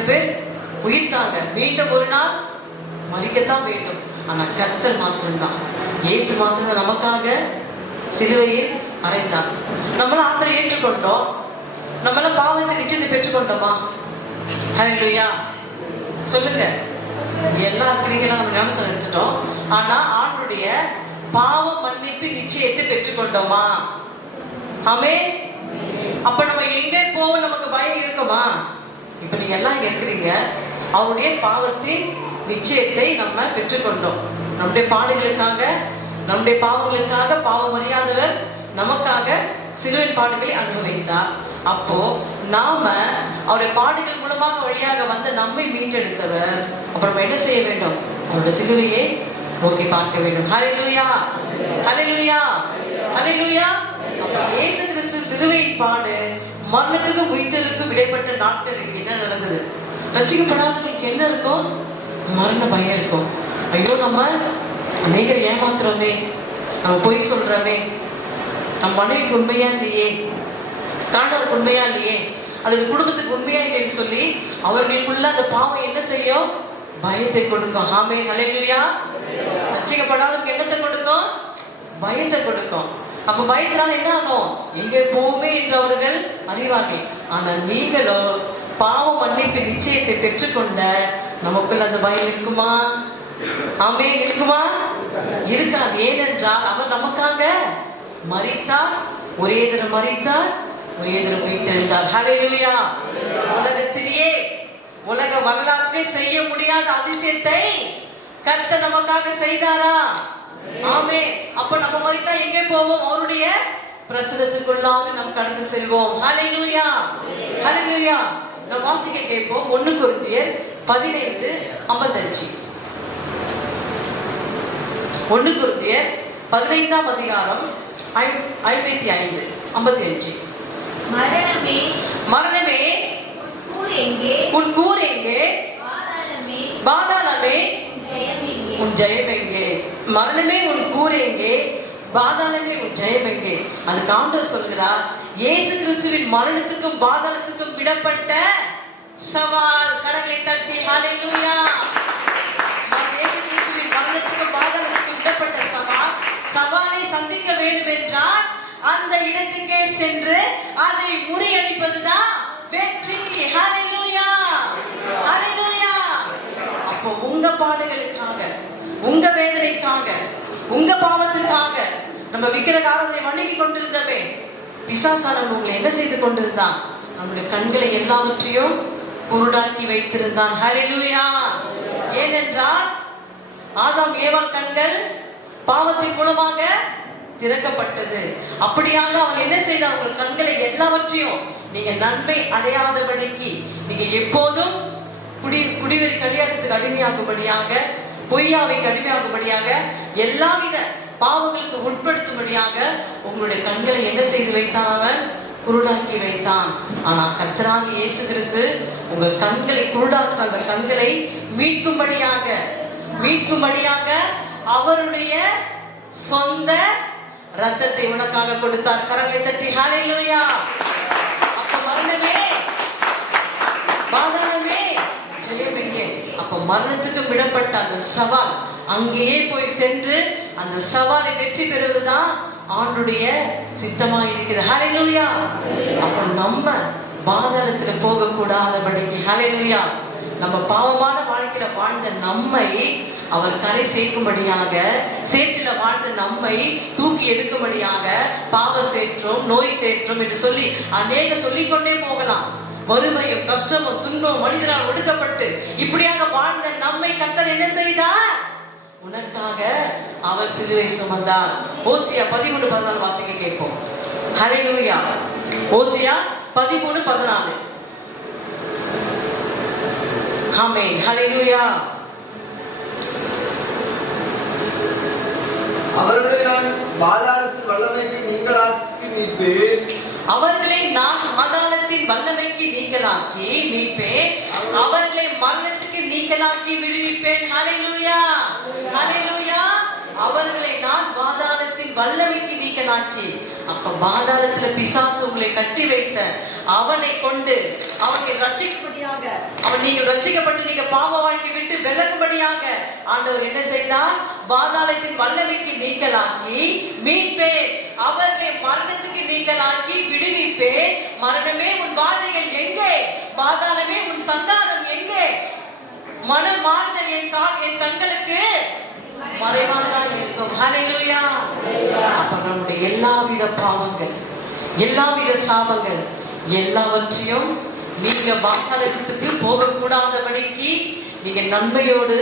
சில பேர் உயிர்த்தாங்க, மீண்டும் ஒரு நாள் மறிக்கத்தான் வேண்டும். ஆனா கர்த்தர் மாத்திரம்தான், இயேசு மாத்திரம் நமக்காக சிலுவையில் அறைந்தார். நம்மளும் ஆண்டவரை ஏற்றுக்கொண்டோம், நம்மளாம் பாவத்தை நிச்சயத்தை பெற்றுக்கொண்டோமா? ஹல்லேலூயா சொல்லுங்க. எல்லா கிரிகளும் நம்ம ஞானஸ்நானம் எடுத்துட்டோம், ஆனா ஆண்டவருடைய பாவ மன்னிப்பு நிச்சயத்தை பெற்றுக்கொண்டோமா? ஆமென். அப்ப நம்ம எங்க போக நமக்கு பயம் இருக்குமா? இப்ப நீங்க எல்லாம் இருக்கிறீங்க, அவருடைய பாவத்தின் நிச்சயத்தை நம்ம பெற்றுக்கொண்டோம். நம்முடைய பாடுகளுக்காக, நம்முடைய பாவங்களுக்காக பாவம் அறியாதவர் நமக்காக சிலுவையின் பாடுகளை அனுபவித்தார். அப்போ நாம அவருடைய பாடுகள் மூலமாக வழியாக வந்து நம்மை மீட்டெடுத்தவர். அப்புறம் என்ன செய்ய வேண்டும்? அவருடைய சிலுவையை நோக்கி பார்க்க வேண்டும். ஹல்லேலூயா, ஹல்லேலூயா, ஹல்லேலூயா. அப்ப இயேசு கிறிஸ்து சிலுவையின் பாடு, மரணத்துக்கும் உயிர்த்தலுக்கும் இடைப்பட்ட நாட்கள் என்ன நடந்தது? ரட்சிக்கப்படாதவர்களுக்கு என்ன இருக்கும்? மரண பயம் இருக்கும். ஐயோ, நம்ம அநேகர் ஏமாத்துறோமே, நம்ம பொய் சொல்றோமே, நம்ம மனைவிக்கு உண்மையா இல்லையே, கணவருக்கு உண்மையா இல்லையே, அதுக்கு குடும்பத்துக்கு உண்மையா இல்லைன்னு சொல்லி அவர்களுக்குள்ள அந்த பாவம் என்ன செய்யும்? பயத்தை கொடுக்கும். ஆமென், ஹல்லேலூயா. ரட்சிக்கப்படாதவருக்கு என்னத்தை கொடுக்கும்? பயத்தை கொடுக்கும். அப்ப பயத்தினால என்ன ஆகும்? எங்கே போகுமே என்று அவர்கள் அறிவார்கள். ஆனா நீங்களோ பாவ மன்னிப்பு நிச்சயத்தை பெற்றுக்கொண்ட நமக்குள்ள அந்த பயம் இருக்குமா? ஆமென், இருக்குமா? இருக்காது. ஏனென்றால் அவர் நமக்காக மரித்தார், ஒரே தரம் மரித்தார், ஒரே தரம் உயிர்த்தெழுந்தார். ஹல்லேலூயா. உலகத்திலேயே உலக வரலாற்றிலே செய்ய முடியாத அதிசயத்தை கர்த்தர் நமக்காக செய்தாரா? ஆமென். அப்ப நம்ம மரித்தா எங்கே போவோம்? அவருடைய பிரசன்னத்துக்குள்ளாக நாம் கடந்து செல்வோம். ஹல்லேலூயா, ஹல்லேலூயா. நாம் வாசிக்க கேட்போம். 1 கொரிந்தியர் 15:55. 1 கொரிந்தியர் 15ஆம் அதிகாரம் 55. மரணமே, மரணமே உன் கூர் எங்கே? பாதாளமே உன் ஜெயம் எங்கே? மரணமே உன் கூர் எங்கே? பாதாளமே உன் ஜெயம் எங்கே? அதுக்கு ஆண்டவர் சொல்கிறார், இயேசு கிறிஸ்துவின் மரணத்துக்கும் பாதாளத்துக்கும் விடப்பட்ட சவால். கரங்களை தட்டி ஹல்லேலூயா. இயேசு கிறிஸ்துவின் மரணத்துக்கும் பாதாளத்துக்கும் விடப்பட்ட சவால், சவாலை சந்திக்க வேண்டும் என்றால் அந்த இடத்துக்கே சென்று அதை முறியடிப்பதுதான் வெற்றி. ஹல்லேலூயா, ஹல்லேலூயா. அப்போ உங்க பாடுகளுக்காக, உங்க வேதனைக்காக, உங்க பாவத்துக்காக நம்ம விக்கிரக ஆராதனை வணங்கி கொண்டிருந்தவே பிசாசானவன் உங்களை என்ன செய்து கொண்டிருந்தான்? நம்முடைய கண்களை எல்லாவற்றையும் குருடாக்கி வைத்திருந்தான். ஹல்லேலூயா. ஏனென்றால் ஆதாம் ஏவாள் கண்கள் பாவத்தின் மூலமாக திறக்கப்பட்டது. அப்படியாக அவன் என்ன செய்தான்? உங்கள் கண்களை எல்லாவற்றையும் நீங்க நன்மை அடையாதபடிக்கு, நீங்க எப்போதும் குடிவெறி கல்யாணத்துக்கு அடிமையாகும்படியாக, பொய்யாவைக்கு அடிமையாகும்படியாக, எல்லாவித பாவங்களுக்கு உட்படுத்தும்படியாக உங்களுடைய கண்களை என்ன செய்து வைத்தான்? அவன் குருடாக்கி வைத்தான். ஆனா கர்த்தராகிய இயேசு கிறிஸ்து உங்கள் கண்களை குருடாக்க, அந்த கண்களை மீட்கும்படியாக அவருடைய சொந்த ரத்தத்தை உனக்காக கொடுத்தார். கரங்களை தட்டி ஹல்லேலூயா. அப்ப மரணமே, பாதாளமே ஜெயம் எங்கே? அப்ப மரணத்துக்கு விடப்பட்ட அந்த சவால், அங்கேயே போய் சென்று அந்த சவாலை வெற்றி பெறுவதுதான் ஆண்டுடைய சித்தமா இருக்கிறது. ஹல்லேலூயா. அப்ப நம்ம பாதாளத்துல போக கூடாதபடிக்கு, ஹல்லேலூயா, நம்ம பாவமான வாழ்க்கையில வாழ்ந்த நம்மை அவர் கரை சேர்க்கும்படியாக, சேற்றில வாழ்ந்த நம்மை தூக்கி எடுக்கும்படியாக, பாவ சேற்றும் நோய் சேற்றும் என்று சொல்லி அநேக சொல்லிக்கொண்டே போகலாம். வறுமையும் கஷ்டமும் துன்பமும் மனிதனால் ஒடுக்கப்பட்டு இப்படியாக வாழ்ந்த நம்மை கர்த்தர் என்ன செய்தார்? உனக்காக அவர் சிலுவை சுமந்தார். ஓசியா 13:14 வாசிக்க கேட்போம். ஹல்லேலூயா. ஓசியா 13:14. ஆமென், ஹல்லேலூயா. அவர்களை நான் பாதாளத்தின் வல்லமைக்கு நீங்களாக்கி மீட்பேன். அவர்களை நான் பாதாளத்தின் வல்லமைக்கு நீங்களாக்கி மீட்பேன். அவர்களை மரணத்துக்கு நீங்களாக்கி விடுவிப்பேன். ஹல்லேலூயா, ஹல்லேலூயா. அவர்களை நான் பாதாளத்தின் வல்லமைக்கு நீக்கலாக்கி. அப்ப பாதாளத்துல பிசாசு உங்களை கட்டி வைத்த அவனை கொண்டு அவனை ரட்சிக்கும்படியாக, அவன் நீங்கள் ரட்சிக்கப்பட்டு நீங்க பாவ வாழ்க்கை விட்டு விலகும்படியாக ஆண்டவர் என்ன செய்தார்? பாதாளத்தின் வல்லமைக்கு நீக்கலாக்கி மீட்பேன், அவர்களை மரணத்துக்கு நீக்கலாக்கி விடுவிப்பேன். மரணமே உன் வாதைகள் எங்கே? பாதாளமே உன் சந்தானம் எங்கே? மனம் மாறுதல் என் கண்களுக்கு மறைவானதா இருக்கும். ஹல்லேலூயா. அப்ப நம்முடைய எல்லாவித பாவங்கள், எல்லாவித சாபங்கள் எல்லாவற்றையும் நீங்க பாதாளத்துக்கு போகக்கூடாதபடிக்கு நீங்க நன்மையோடு,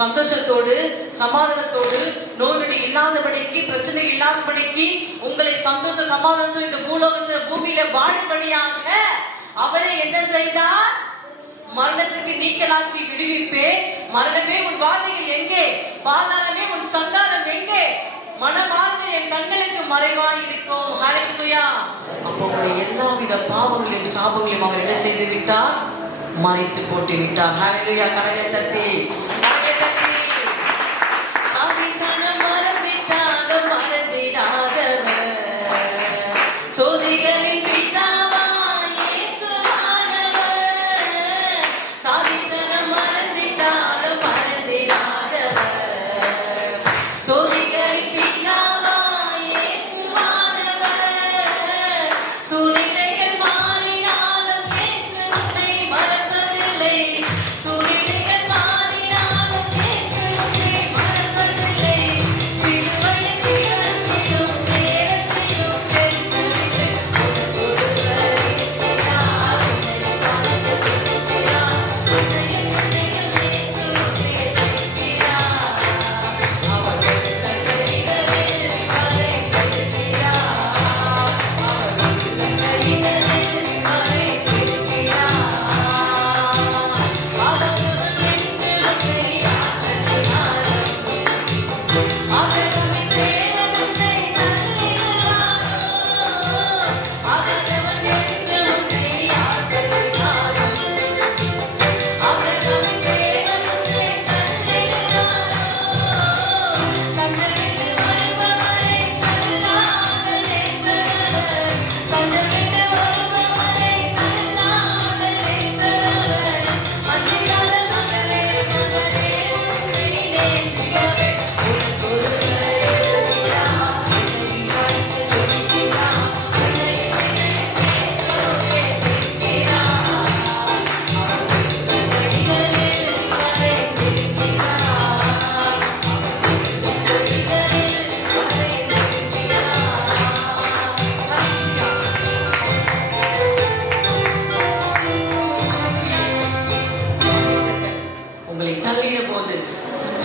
சந்தோஷத்தோடு, சமாதானத்தோடு, நோய்நொடி இல்லாதபடிக்கு, பிரச்சனை இல்லாதபடிக்கு, உங்களை சந்தோஷ சமாதானத்தோடு இந்த பூலோகத்துல பூமியில வாழும்படியாக அவரே என்ன செய்தார்? மரணத்துக்கு நீக்கலாக்கி விடுவிப்பேன். மரணமே உன் வாதைகள் எங்கே? பாதாளமே உன் சங்காரம் எங்கே? மனமாறுதல் என் கண்களுக்கு மறைவாயிருக்கும். ஹல்லேலூயா. அப்போ உங்களுடைய எல்லாவித பாவங்களையும் சாபங்களையும் அவர் என்ன செய்து விட்டார்? மறைத்து போட்டு விட்டார். ஹல்லேலூயா. கரங்களை தட்டி சோதிகளின்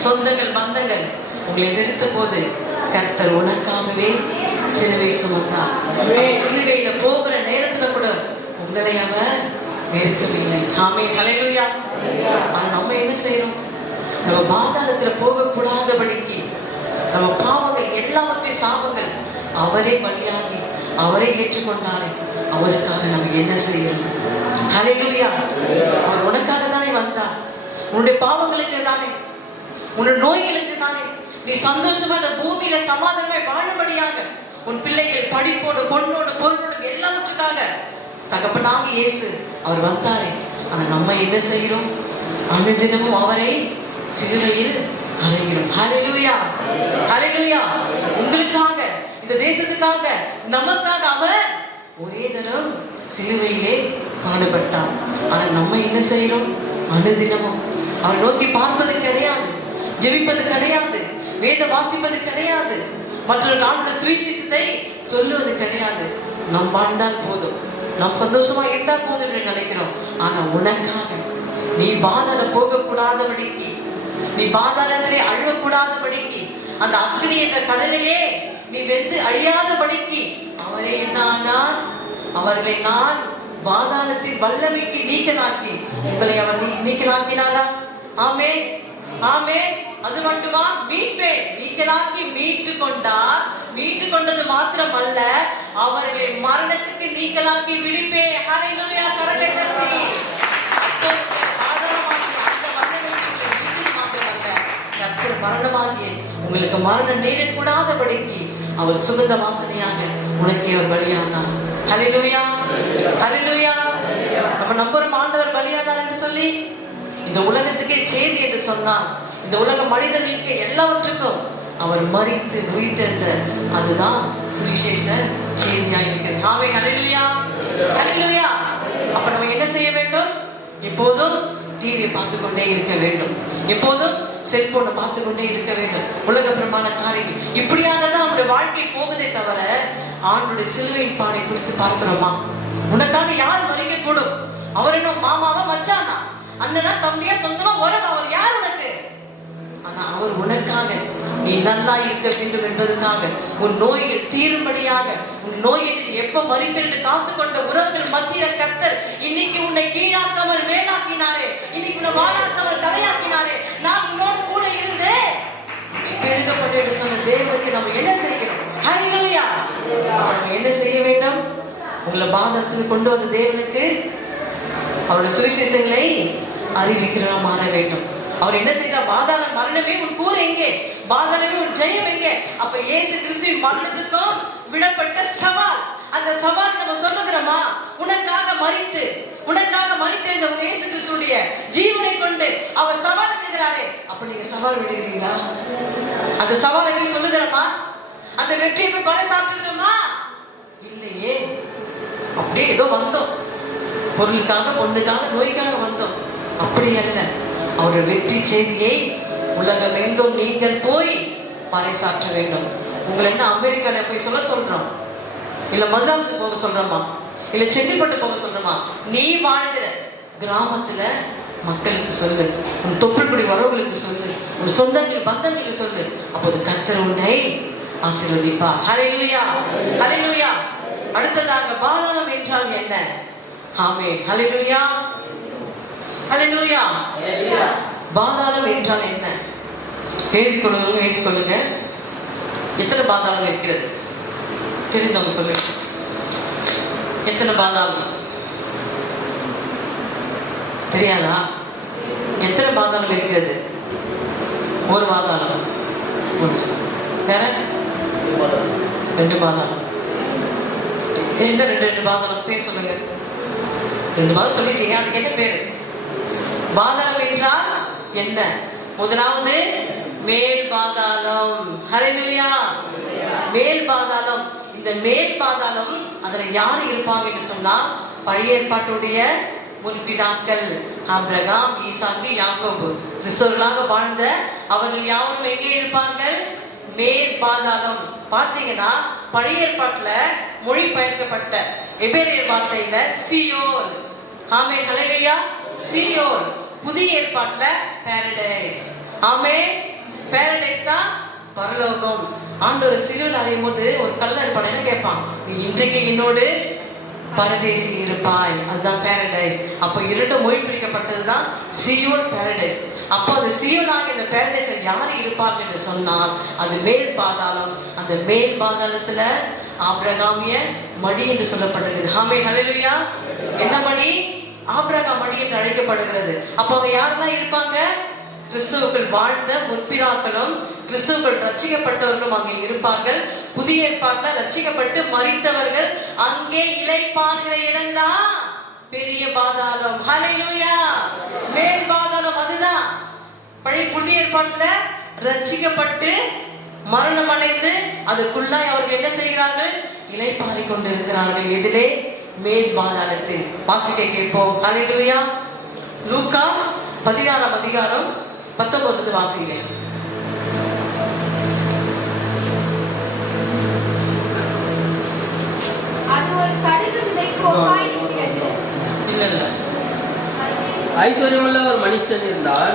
சொந்தங்கள் பந்தங்கள் உங்களை வெறுத்த போது கர்த்தர் உனக்காகவே சிலுவை சுமந்தார். சிலுவையில போகிற நேரத்துல கூட உங்களை அவர் வெறுக்கவில்லை. ஆமென். ஹல்லேலூயா. ஆனா நம்ம என்ன செய்யறோம்? நம்ம பாதாளத்துல போகக்கூடாதபடிக்கு நம்ம பாவங்கள் எல்லாவற்றையும் சாபங்கள் அவரே பலியாகி அவரே ஏற்றுக்கொண்டாரே, அவருக்காக நம்ம என்ன செய்யறோம்? ஹல்லேலூயா. அவர் உனக்காக தானே வந்தார். உன்னுடைய பாவங்களுக்கு தானே, உன்னுடைய நோய்களுக்கு தானே. நீ சந்தோஷமா இந்த பூமியில சமாதானமாய் வாழும்படியாக, உன் பிள்ளைகள் படிப்போடு பொண்ணோடு பொருளோடு எல்லாவற்றுக்காக தகப்பனாக இயேசு அவர் வந்தாரே. ஆனா நம்ம என்ன செய்கிறோம்? அனுதினமும் அவரை சிலுவையில் அறைகிறோம். ஹல்லேலூயா. ஹல்லேலூயா. உங்களுக்காக, இந்த தேசத்துக்காக, நமக்காக அவர் ஒரே தரம் சிலுவையிலே பாடுபட்டார். ஆனா நம்ம என்ன செய்யறோம்? அனுதினமும் அவர் நோக்கி பார்ப்பது கிடையாது, ஜெபிப்பது கிடையாது, வேத வாசிப்பது கிடையாது, மற்றொரு நாளுடைய சுவிசேஷத்தை சொல்லுவது கிடையாது. நாம் வாழ்ந்தால் போதும், நாம் சந்தோஷமா இருந்தால் போதும் என்று நினைக்கிறோம். ஆனா உனக்காக நீ பாதாளம் போகக்கூடாதபடிக்கு, நீ பாதாளத்திலே அழுவக்கூடாதபடிக்கு, அந்த அக்னி என்ற கடலிலே நீ வெந்து அழியாதபடிக்கு அவரே என்ன ஆனார்? அவர்களை நான் பாதாளத்தின் வல்லமைக்கு நீக்கலாக்கி உங்களை அவர் நீக்கலாக்கினாரா? ஆமென். ஆமென். அது மட்டுமா? மீட்பேன், நீக்கலாக்கி மீட்டு கொண்டார். மீட்டு கொண்டது மாத்திரம் அல்ல, அவர்களை மரணத்துக்கு நீக்கலாக்கி விடுப்பே. ஹல்லேலூயா. கரங்களை தட்டி மரணமாகிய உங்களுக்கு மரணம் நேரக்கூடாதபடிக்கு அவர் சுகந்த வாசனையாக உனக்கு அவர் பலியானார். ஹல்லேலூயா, ஹல்லேலூயா. நம்ம நம்புறோம் ஆண்டவர் பலியானார் என்று சொல்லி. இந்த உலகத்துக்கே செய்தி என்று சொன்னார். இந்த உலக மனிதர்களுக்கு எல்லாவற்றுக்கும் அவர் மரித்து உயிர்த்தெழுந்த அதுதான் சுவிசேஷ செய்தியாக இருக்கிறது. ஆமென், ஹல்லேலூயா, ஹல்லேலூயா. அப்ப நம்ம என்ன செய்ய வேண்டும்? எப்போதும் டிவியை பார்த்து கொண்டே இருக்க வேண்டும், எப்போதும் செல்போனை பார்த்து கொண்டே இருக்க வேண்டும், உலக பிரமாண காரியங்கள் இப்படியாக தான் நம்முடைய வாழ்க்கை போகுதே தவிர ஆண்டுடைய சிலுவையின் பானை குறித்து பார்க்கிறோமா? உனக்காக யார் மறிக்க கூடும்? அவர் என்ன மாமாவா, மச்சானா, அண்ணனா, தம்பியா, சொந்தமா, உறவு? அவர் யார் உனக்கு? ஆனா அவர் உனக்காக நீ நல்லா இருக்க வேண்டும் என்பதற்காக, உன் நோய்கள் தீரும்படியாக, உன் நோயை எப்ப மறிப்பென்று காத்துக்கொண்ட உறவுகள் மத்தியில் கர்த்தர் இன்னைக்கு உன்னை கீழாக்காமல் மேலாக்கினாரே, இன்னைக்கு உன்னை வாழாக்காமல் தலையாக்கினாரே. நான் உன்னோடு கூட இருந்து பெருகப்பட்டு என்று சொன்ன தேவனுக்கு நம்ம என்ன செய்கிறோம்? ஹல்லேலூயா. நம்ம என்ன செய்ய வேண்டும்? உங்களை பாதத்துக்கு கொண்டு வந்த தேவனுக்கு அவருடைய சுவிசேஷங்களை அறிவிக்கிறவா மாற வேண்டும். அவர் என்ன செய்தார்? பாதாள மரணமே உன் கூறு எங்கே? பாதாளமே உன் ஜெயம் எங்கே? அப்ப இயேசு கிறிஸ்துவின் மரணத்துக்கும் விடப்பட்ட சவால், அந்த சவால் நம்ம சொல்லுகிறோமா? உனக்காக மரித்து, உனக்காக மரித்த இந்த இயேசு கிறிஸ்துடைய ஜீவனை கொண்டு அவர் சவால் விடுகிறாரே, அப்ப நீங்க சவால் விடுகிறீங்களா? அந்த சவாலை போய் சொல்லுகிறோமா? அந்த வெற்றியை போய் பறைசாற்றுகிறோமா? இல்லையே. அப்படியே ஏதோ வந்தோம், பொருளுக்காக, பொண்ணுக்காக, நோய்க்காக வந்தோம். அப்படி அல்ல. அவருடைய வெற்றி செய்தியை உலகம் எங்கும் நீங்கள் போய் பறைசாற்ற வேண்டும். உங்களை என்ன அமெரிக்கால போய் சொல்றோம்? இல்ல மதுராவுக்கு போக சொல்றோமா? இல்ல சென்னைப்பட்டு போக சொல்றோமா? நீ வாழ்கிற கிராமத்துல மக்களுக்கு சொல்லு, உன் தொப்புள்படி வரவுகளுக்கு சொல்லு, உன் சொந்தங்கள் பந்தங்களுக்கு சொல்லு. அப்போது கர்த்தர் உன்னை ஆசீர்வதிப்பார். ஹல்லேலூயா, ஹல்லேலூயா. அடுத்ததாக பாதாளம் என்றால் என்ன? ஆமென், ஹல்லேலூயா, ஹல்லேலூயா. பாதாளம் என்றால் என்ன? எழுதிக் கொள்ளுங்க. எத்தனை பாதாளம் இருக்கிறது? தெரிந்தவங்க சொல்லுங்க. எத்தனை பாதாளம்? தெரியாதா? எத்தனை பாதாளம் இருக்கிறது? ஒரு பாதாளம். வேற 2 பாதாளம். என்ன 2 பாதாளம்? பேர் சொல்லுங்க. 2 பாதாளம் சொல்லிட்டீங்க, அதுக்கு என்ன பேரு? பாதாளம் என்றால் என்ன? முதலாவது மேல் பாதாளம். ஹல்லேலூயா, மேல் பாதாளம். இந்த மேல் பாதாளம் அதுல யாரு இருப்பாங்க என்று சொன்னா, பழைய ஏற்பாட்டுடைய முற்பிதாக்கள் ஆபிரகாம், ஈசாக்கு, யாக்கோபு கிறிஸ்தவர்களாக வாழ்ந்த அவர்கள் யாரும் எங்கே இருப்பார்கள்? மேல் பாதாளம். பாத்தீங்கன்னா பழைய ஏற்பாட்டுல மொழி பெயர்க்கப்பட்ட எபிரேய வார்த்தையில சியோல். ஆமென், ஹல்லேலூயா, சியோல். புதிய ஏற்பாட்டுல பாரடைஸ். ஆமென், பாரடைஸ் தான் பரலோகம். ஆண்டவர் சிலுவையில் அறையும் போது ஒரு கல்லர் படம் என்ன கேட்பான்? நீ இன்றைக்கு என்னோடு பரதேசி இருப்பாய். அதுதான் பாரடைஸ். அப்ப 2 மொழி பிரிக்கப்பட்டதுதான் சியோல், பாரடைஸ். அப்போ அது சியோனாக இந்த பாரடைஸ்ல யாரு இருப்பார்கள் என்று சொன்னால் அது மேல் பாதாளம். அந்த மேல் பாதாளத்துல ஆபிரகாமிய மடி என்று சொல்லப்படுகிறது. ஆமென், ஹல்லேலூயா. என்ன மடி? ஆபிரகாம் மடி என்று அழைக்கப்படுகிறது. அப்போ அவங்க யாரெல்லாம் இருப்பாங்க? கிறிஸ்துவுக்குள் வாழ்ந்த முற்பிதாக்களும் கிறிஸ்துவுக்குள் ரட்சிக்கப்பட்டவர்களும் அங்கே இருப்பார்கள். புதிய ஏற்பாட்டுல ரட்சிக்கப்பட்டு மரித்தவர்கள் அங்கே இளைப்பாறுகிற இடம்தான் பெரிய பாதாளம். ஹல்லேலூயா, மேல் பாதாளம் அதுதான். பழைய புதிய ஏற்பாட்டுல ரட்சிக்கப்பட்டு மரணம் அடைந்து அதுக்குள்ளாய் அவர்கள் என்ன செய்கிறார்கள்? இளைப்பாறிக் கொண்டிருக்கிறார்கள். எதிலே? மேல் பாதாளத்தில். வாசிக்க கேட்போம். ஹல்லேலூயா. லூக்கா 16ஆம் அதிகாரம் 19 வாசிங்க. அது ஒரு கடுகு விதைக்கு ஒப்பாய் இருக்கிறது. இல்ல ஐஸ்வர்யமுள்ள ஒரு மனுஷன் இருந்தால்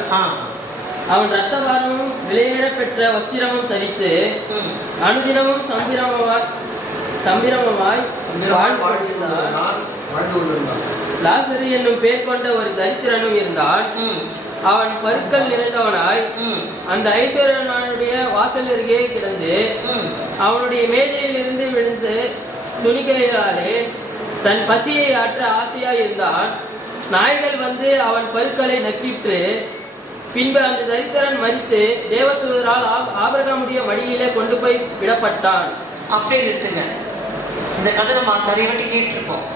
அவன் இரத்தபாரமும் விலையேற பெற்ற வஸ்திரமும் தரித்து அனுதினமும் சம்பிரமமாய் லாசரு என்னும் பேர் கொண்ட ஒரு தரித்திரனும் இருந்தான். அவன் பருக்கள் நிறைந்தவனாய் அந்த ஐஸ்வர்யனுடைய வாசல் அருகே கிடந்து அவனுடைய மேஜையில் இருந்து விழுந்து துணிக்கைகளாலே தன் பசியை ஆற்ற ஆசையாய் இருந்தான். நாய்கள் வந்து அவன் பருக்களை நக்கிட்டு பின்பு அந்த தரித்திரன் மரித்து தேவதூதரால் ஆபிரகாமுடைய மடியிலே கொண்டு போய் விடப்பட்டான். அப்படியே நிறுத்துங்க. இந்த கதை நம்ம நிறைய வாட்டி கேட்டிருப்போம்.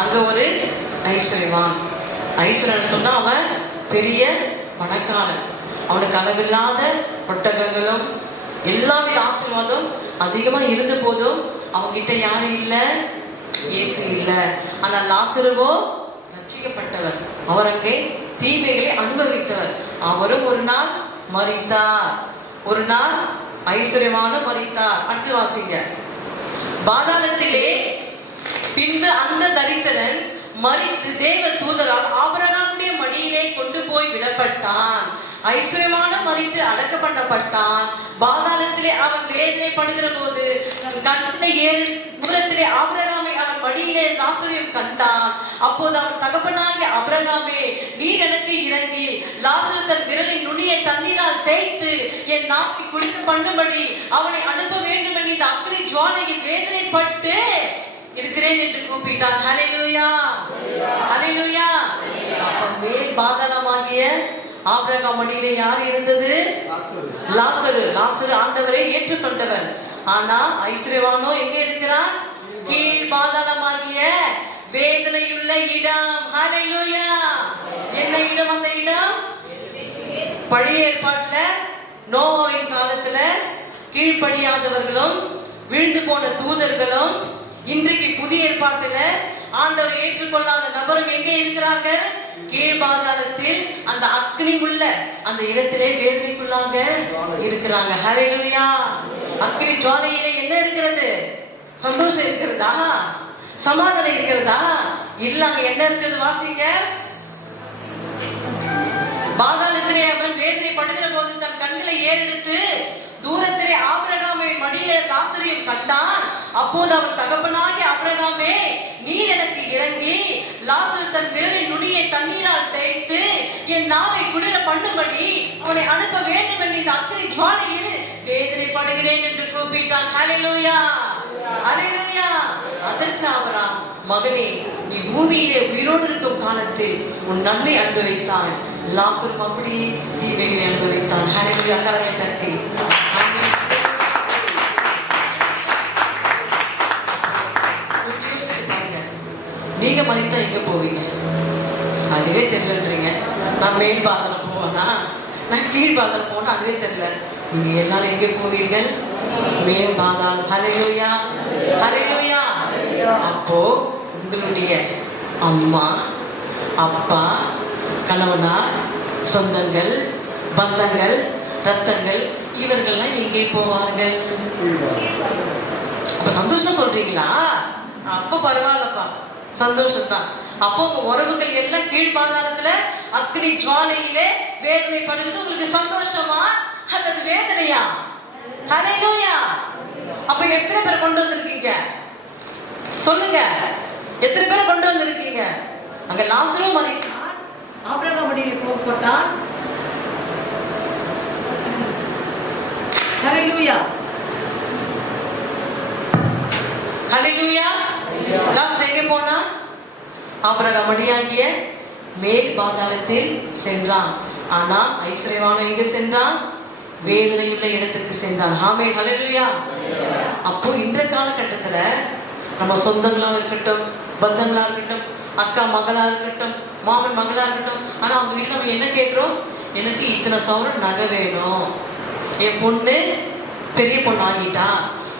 அங்க ஒரு ஐஸ்வர்யவான். ஐஸ்வர்யன் சொன்னா அவன் பெரிய பணக்காரன். அவனுக்கு அளவில்லாத ஒட்டகங்களும் எல்லாமே ஆசீர்வாதம் அதிகமா இருந்த போதும் அவங்க கிட்ட யாரும் இல்ல, இயேசு இல்ல. ஆனா லாசருவோ ரட்சிக்கப்பட்டவர். அவர் அங்கே தீமைகளை அனுபவித்தவர். அவரும் ஒரு நாள் மரித்தார், ஒரு நாள் ஐஸ்வர்யமான மரித்தார். அடுத்து வாசிங்க. பாதாளத்திலே பின்பு அந்த தரித்திரன் மரித்து தேவ தூதரால் ஆபிரகாமுடைய மடியிலே கொண்டு போய் விடப்பட்டான். ஐஸ்வர்யமான மரித்து அடக்கம் பண்ணப்பட்டான். பாதாளத்திலே அவன் வேதனைப்படுகிற போது கண்ட 7 தூரத்திலே ஆபிரகாமை அவன் மடியிலே லாசரையும் கண்டான். அப்போது அவன் தகப்பனாகிய ஆபிரகாமே, நீர் எனக்கு இறங்கி லாசரு தன் விரலின் நுனியை தண்ணீரால் தேய்த்து என் நாக்கை குளிக்க பண்ணும்படி அவனை அனுப்ப வேண்டும் என்று இந்த அக்கினி ஜுவாலையில் வேதனைப்பட்டு இருக்கிறேன் என்று கூப்பிட்டான். ஹல்லேலூயா, ஹல்லேலூயா. மேல் பாதாளமாகிய ஆபிரகாம் மடியிலே யார் இருந்தது? லாசரு. லாசரு ஆண்டவரை ஏற்றுக்கொண்டவன். ஆனா ஐஸ்வர்யவானோ எங்கே இருக்கிறான்? கீழ் பாதாளமாகிய வேதனையுள்ள இடம். ஹல்லேலூயா. என்ன இடம் அந்த இடம்? பழைய ஏற்பாட்டுல நோவாவின் காலத்துல கீழ்ப்படியாதவர்களும் விழுந்து போன தூதர்களும், இன்றைக்கு புதிய ஏற்பாட்டுல ஆண்டவரை ஏற்றுக்கொள்ளாத நபரும் எங்கே இருக்கிறார்கள்? கீழ் பாதாளத்தில் அந்த அக்னி உள்ள அந்த இடத்திலே வேதனைக்குள்ளாக இருக்கிறாங்க. ஹல்லேலூயா. அக்னி ஜுவாலையிலே என்ன இருக்கிறது? சந்தோஷம் இருக்கிறதா? சமாதானம் இருக்கிறதா? இல்ல. அங்க என்ன இருக்கிறது? வாசிங்க. பாதாளத்திலே அவன் வேதனைப்படுகிற போது தன் கண்களை ஏறெடுத்து தூரத்திலே ஆபிரகாமை மடியிலே லாசரையும் கண்டான். அப்போது அவன் தகப்பனாகிய ஆபிரகாமே, நீர் எனக்கு இறங்கி லாசரு தன் விரலின் நுனியை தண்ணீரால் தேய்த்து என் நாவை குளிர பண்ணும்படி அவனை அனுப்ப வேண்டும் என்று இந்த அக்கினி ஜுவாலையில் வேதனைப்படுகிறேன் என்று கூப்பிட்டான். ஹல்லேலூயா, ஹல்லேலூயா. அதற்கு ஆபிரகாம், மகனே, நீ பூமியிலே உயிரோடு இருக்கும் காலத்தில் உன் நன்மை அனுபவித்தான், லாசரும் அப்படி தீமைகளை அனுபவித்தான். ஹல்லேலூயா. கரங்களை தட்டி நீங்க மரித்தா எங்க போவீங்க? அதுவே தெரியலன்றீங்க. நான் மேல் பாதாளம் போவேனா, நான் கீழ் பாதாளம் போனா அதுவே தெரியல. நீங்க எல்லாரும் எங்க போவீர்கள்? மேல் பாதாளம். ஹல்லேலூயா, ஹல்லேலூயா. அப்போ உங்களுடைய அம்மா, அப்பா, கணவனார், சொந்தங்கள், பந்தங்கள், ரத்தங்கள், இவர்கள்லாம் எங்கே போவார்கள்? அப்ப சந்தோஷமா சொல்றீங்களா? அப்ப பரவாயில்லப்பா, சந்தோஷம் தான். அப்போ உங்க உறவுகள் எல்லாம் கீழ்பாதாளத்துல அக்னி ஜுவாலையிலே வேதனைப்படுகிறது. உங்களுக்கு சந்தோஷமா அல்லது வேதனையா? ஹல்லேலூயா. அப்ப எத்தனை பேர் கொண்டு வந்திருக்கீங்க? சொல்லுங்க, எத்தனை பேர் கொண்டு வந்திருக்கீங்க? அங்க லாசரு மரித்தான், ஆபிரகாம் மடியிலே போகப்பட்டான். ஹல்லேலூயா, ஹல்லேலூயா. லாஸ்ட் எங்கே போனா? ஆபிரகாம் மடியாகிய மேல் பாதாளத்தில் சென்றான். ஆனா ஐஸ்வர்யவான் எங்க சென்றான்? வேதனையுள்ள இடத்துக்கு சென்றான். ஆமென், ஹல்லேலூயா. அப்போ இந்த காலகட்டத்துல நம்ம சொந்தங்களா இருக்கட்டும், பந்தங்களா இருக்கட்டும், அக்கா மகளா இருக்கட்டும், மாமன் மகளா இருக்கட்டும், ஆனா அவங்க வீட்டுல நம்ம என்ன கேட்கிறோம்? எனக்கு இத்தனை சவரன் நகை வேணும், என் பொண்ணு பெரிய பொண்ணு ஆகிட்டா,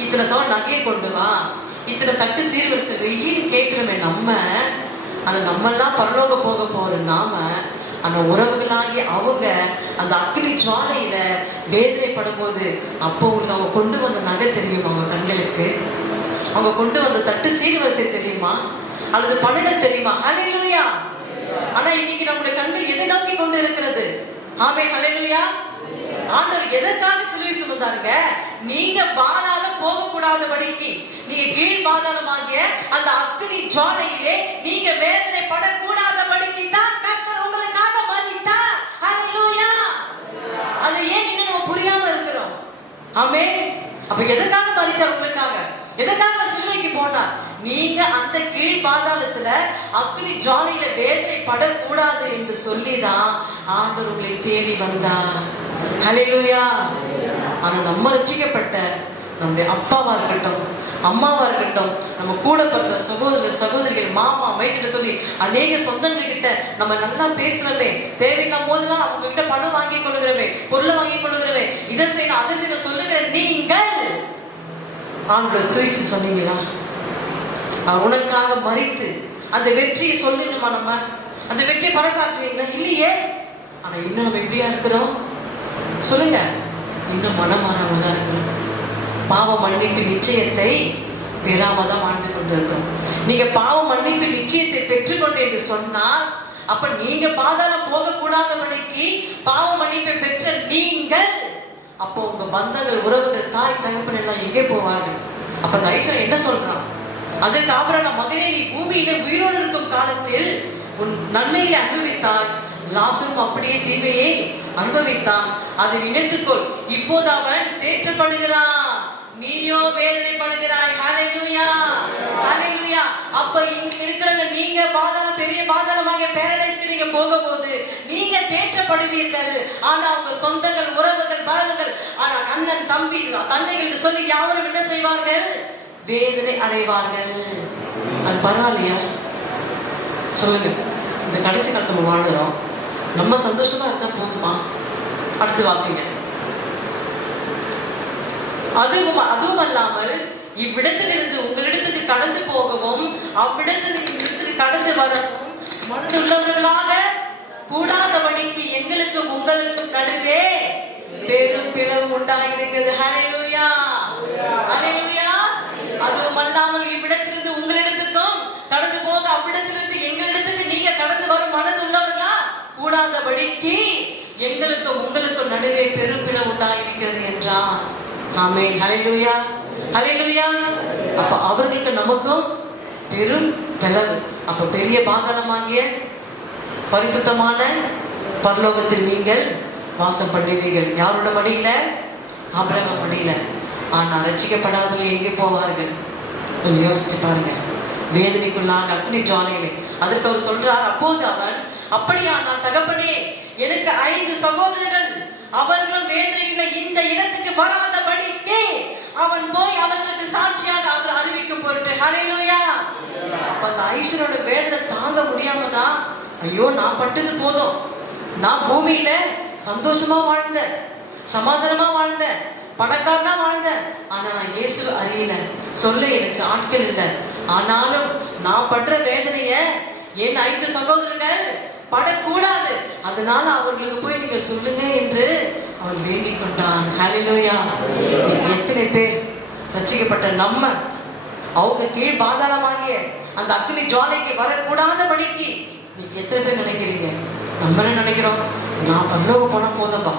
இத்தனை சவரன் நகையை கொண்டு வா, இத்தனை தட்டு சீர்வரிசை வெயின்னு கேட்கிறோமே நம்ம. ஆனா நம்மெல்லாம் பரலோக போக போற நாம, அந்த உறவுகளாகி அவங்க அந்த அக்கினி ஜுவாலையில வேதனைப்படும் போது, அப்போ அவங்க கொண்டு வந்த நகை தெரியுமா? அவங்க கண்களுக்கு அவங்க கொண்டு வந்த தட்டு சீர்வரிசை தெரியுமா? அல்லது பணங்கள் தெரியுமா? ஹல்லேலூயா. ஆனா இன்னைக்கு நம்முடைய கண்கள் எதை நோக்கி கொண்டு இருக்கிறது? ஆமென், ஹல்லேலூயா. ஆண்டவர் எதற்காக சிலுவை சுமந்தாருங்க? நீங்க பாதாளம் போக கூடாதபடிக்கு, நீங்க கீழ் பாதாளமாகிய அந்த அக்னி ஜுவாலையிலே நீங்க வேதனைப்படக்கூடாதபடிக்கு தான் கர்த்தர் உங்களுக்காக மரித்தார். ஹல்லேலூயா. அது ஏன் இன்னும் நம்ம புரியாம இருக்கிறோம்? ஆமென். அப்ப எதற்காக மரிச்சார்? உங்களுக்காக. எதற்காக சிலுவைக்கு போனார்? நீங்க அந்த கீழ் பாதாளத்துல அக்னி ஜாலியில வேதனை படக்கூடாது என்று சொல்லிதான் ஆண்டவர் உங்களை தேடி வந்தார். ஹல்லேலூயா. ஆனா நம்ம ரட்சிக்கப்பட்ட நம்முடைய அப்பாவா இருக்கட்டும், அம்மாவா இருக்கட்டும், நம்ம கூட பிறந்த சகோதரர் சகோதரிகள், மாமா மைத்திட்ட சொல்லி அநேக சொந்தங்கள் கிட்ட நம்ம நல்லா பேசுறோமே, தேவையில்லாம போதெல்லாம் அவங்க கிட்ட பணம் வாங்கி கொள்ளுகிறோமே, பொருளை வாங்கி கொள்ளுகிறோமே, இதை செய்யணும் அதை செய்ய சொல்லுகிற நீங்கள் ஆண்டவர் சுவிசேஷம் சொன்னீங்களா? உனக்காக மரித்து அந்த வெற்றியை சொல்லணுமா? நம்ம அந்த வெற்றியை பறைசாற்றுவீங்களா? இல்லையே. ஆனா இன்னும் நம்ம எப்படியா இருக்கிறோம் சொல்லுங்க? இன்னும் மனமாறவங்க தான் இருக்கிறோம். பாவ மன்னிப்பு நிச்சயத்தை பெறாம தான் வாழ்ந்து கொண்டிருக்கோம். நீங்க பாவ மன்னிப்பு நிச்சயத்தை பெற்றுக்கொண்டு என்று சொன்னால், அப்ப நீங்க பாதாளம் போகக்கூடாதபடிக்கு பாவ மன்னிப்பை பெற்ற நீங்கள், அப்போ உங்க பந்தங்கள், உறவுகள், தாய் தகப்பன் எல்லாம் எங்கே போவாங்க? அப்ப அந்த ஐஸ்வர்யம் என்ன சொல்றான்? அதற்கு ஆபிரகாம், மகனே, நீ பூமியில உயிரோடு இருக்கும் காலத்தில் உன் நன்மையில அனுபவித்தாய், லாசரும் அப்படியே தீமையை அனுபவித்தான், அதை நினைத்துக்கொள். இப்போது அவன் தேற்றப்படுகிறான், நீயோ வேதனைப்படுகிறாய். ஹல்லேலூயா, ஹல்லேலூயா. அப்ப இங்க இருக்கிறவங்க, நீங்க பாதாளம், பெரிய பாதாளமாக பேரடைஸ்க்கு நீங்க போகும்போது நீங்க தேற்றப்படுவீர்கள். ஆனா உங்க சொந்தங்கள், உறவுகள், பறவைகள், ஆனா அண்ணன், தம்பி, தங்கைகள் சொல்லி யாவரும் என்ன செய்வார்கள்? வேதனை அடைவார்கள். அது பரவாயில்லையா? சொல்லுங்க. இந்த கடைசி காலத்துல நம்ம வாழ்றோம், நம்ம சந்தோஷமா இருக்க போதுமா? அடுத்து வாசிங்க. அதுவும் அல்லாமல் இவ்விடத்திலிருந்து உங்களிடத்துக்கு கடந்து போகவும் அவ்விடத்திலிருந்து இவ்விடத்துக்கு கடந்து வரவும் மனதுள்ளவர்களாக கூடாதபடிக்கு எங்களுக்கும் உங்களுக்கும் நடுவே பெரும் பிளவு உண்டாயிருக்கிறது. ஹல்லேலூயா, ஹல்லேலூயா. அதுவும் அல்லாமல் இவ்விடத்திலிருந்து உங்களிடத்துக்கும் கடந்து போக அவ்விடத்திலிருந்து எங்களிடத்துக்கு நீங்க கடந்து வரும் மனதுள்ளவர்களா கூடாதபடிக்கு எங்களுக்கும் உங்களுக்கும் நடுவே பெரும் பிளவு உண்டாயிருக்கிறது என்றான். ஆமென். ஹல்லேலூயா, ஹல்லேலூயா. அப்ப அவர்களுக்கு நமக்கும் பெரும் பிளவு. அப்ப பெரிய பாதாளமாகிய பரிசுத்தமான பரலோகத்தில் நீங்கள் வாசம் பண்ணுவீர்கள். யாரோட மடியில? ஆபிரகாம் மடியில. ஆனா ரட்சிக்கப்படாதவர்கள் எங்கே போவார்கள்? கொஞ்சம் யோசிச்சு பாருங்க. வேதனைக்குள்ளாக அக்னி ஜுவாலையிலே. அதுக்கு அவர் சொல்றார், அப்போது அவன், அப்படியானால் தகப்பனே, எனக்கு 5 சகோதரர்கள், அவர்களும் வேதனையுள்ள இந்த இடத்துக்கு வராதபடிக்கு அவன் போய் அவர்களுக்கு சாட்சியாக அவர் அறிவிக்கும் பொருட்டு. ஹல்லேலூயா. அப்ப அந்த ஐஸ்வரோட வேதனை தாங்க முடியாம தான், ஐயோ நான் பட்டது போதும், நான் பூமியில சந்தோஷமா வாழ்ந்தேன், சமாதானமா வாழ்ந்தேன், பணக்காரனா வாழ்ந்தேன், ஆனா நான் இயேசு அறியல, சொல்ல எனக்கு ஆட்கள் இல்லை. ஆனாலும் நான் படுற வேதனைய என் 5 சகோதரர்கள் படக்கூடாது, அதனால அவர்களுக்கு போய் நீங்க சொல்லுங்க என்று அவன் வேண்டிக் கொண்டான். ஹல்லேலூயா. எத்தனை பேர் ரட்சிக்கப்பட்ட நம்ம அவங்க கீழ் பாதாளமாகிய அந்த அக்னி ஜுவாலைக்கு வரக்கூடாதபடிக்கு நீங்க எத்தனை பேர் நினைக்கிறீங்க? நம்ம என்ன நினைக்கிறோம்? நான் பரலோக போன போதப்பா,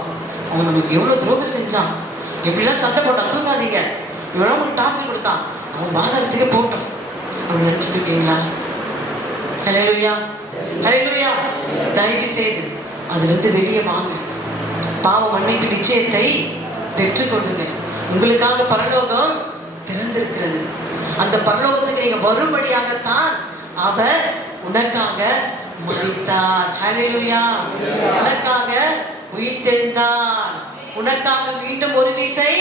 அவன் நமக்கு எவ்வளவு துரோகம் செஞ்சான், எப்படிலாம் சண்டை போட்டான், தூங்காதீங்க, இவ்வளவு ஒரு டார்ச்சர் கொடுத்தான், அவன் பாதாளத்துக்கே போட்டோம் அப்படி நினைச்சிட்டு இருக்கீங்களா? ஹல்லேலூயா, ஹல்லேலூயா. தயவு செய்து அதிலிருந்து வெளியே வாங்க. பாவ மன்னிப்பு நிச்சயத்தை பெற்றுக்கொள்ளுங்க. உங்களுக்காக பரலோகம் திறந்திருக்கிறது. அந்த பரலோகத்துக்கு நீங்க வரும்படியாகத்தான் அவர் உனக்காக மரித்தார். ஹல்லேலூயா. உனக்காக உயிர்த்தெழுந்தார். உனக்காக மீண்டும் ஒரு விசை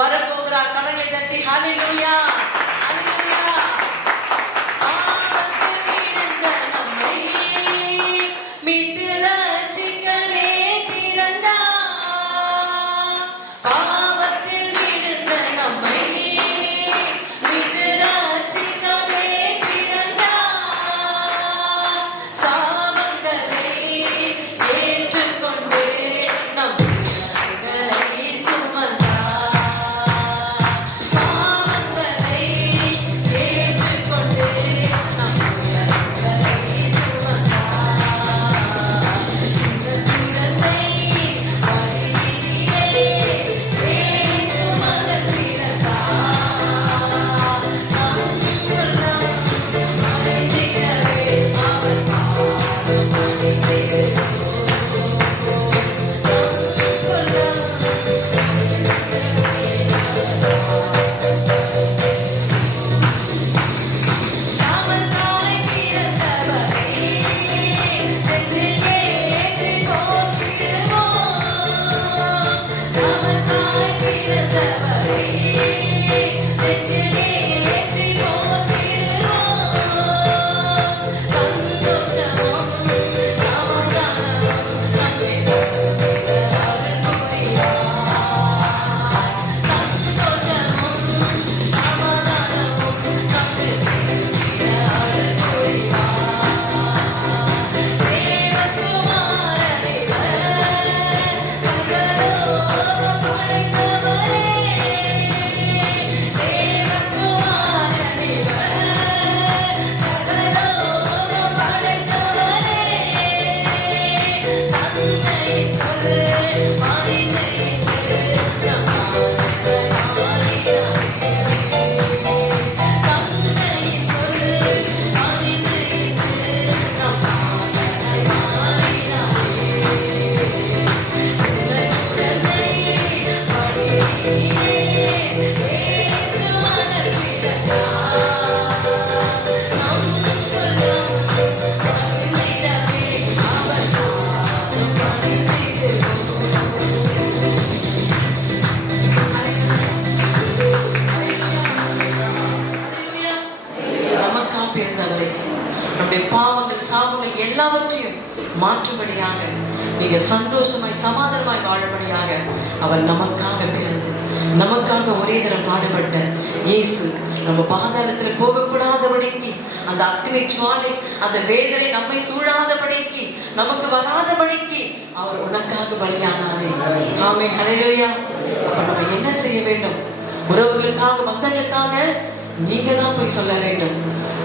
வரப்போகிறார். கடலை தட்டி ஹல்லேலூயா, ஹல்லேலூயா. பாவங்களை பாவங்கள் எல்லாவற்றையும் மாற்றும்படியாக, நீங்க சந்தோஷமாய் சமாதானமாய் வாழும்படியாக அவர் நமக்காக பிறந்து நமக்காக ஒரே தரம் பாடுபட்ட இயேசு நம்ம பாதாளத்தில் போகக்கூடாதபடிக்கு, அந்த அக்னி ஜுவாலை அந்த வேதனை நம்மை சூழாதபடிக்கு, நமக்கு வராதபடிக்கு அவர் உனக்காக பலியானாரே. ஆமென், ஹல்லேலூயா. அப்ப நம்ம என்ன செய்ய வேண்டும்? உறவுகளுக்காக, மக்களுக்காக நீங்க தான் போய் சொல்ல வேண்டும்.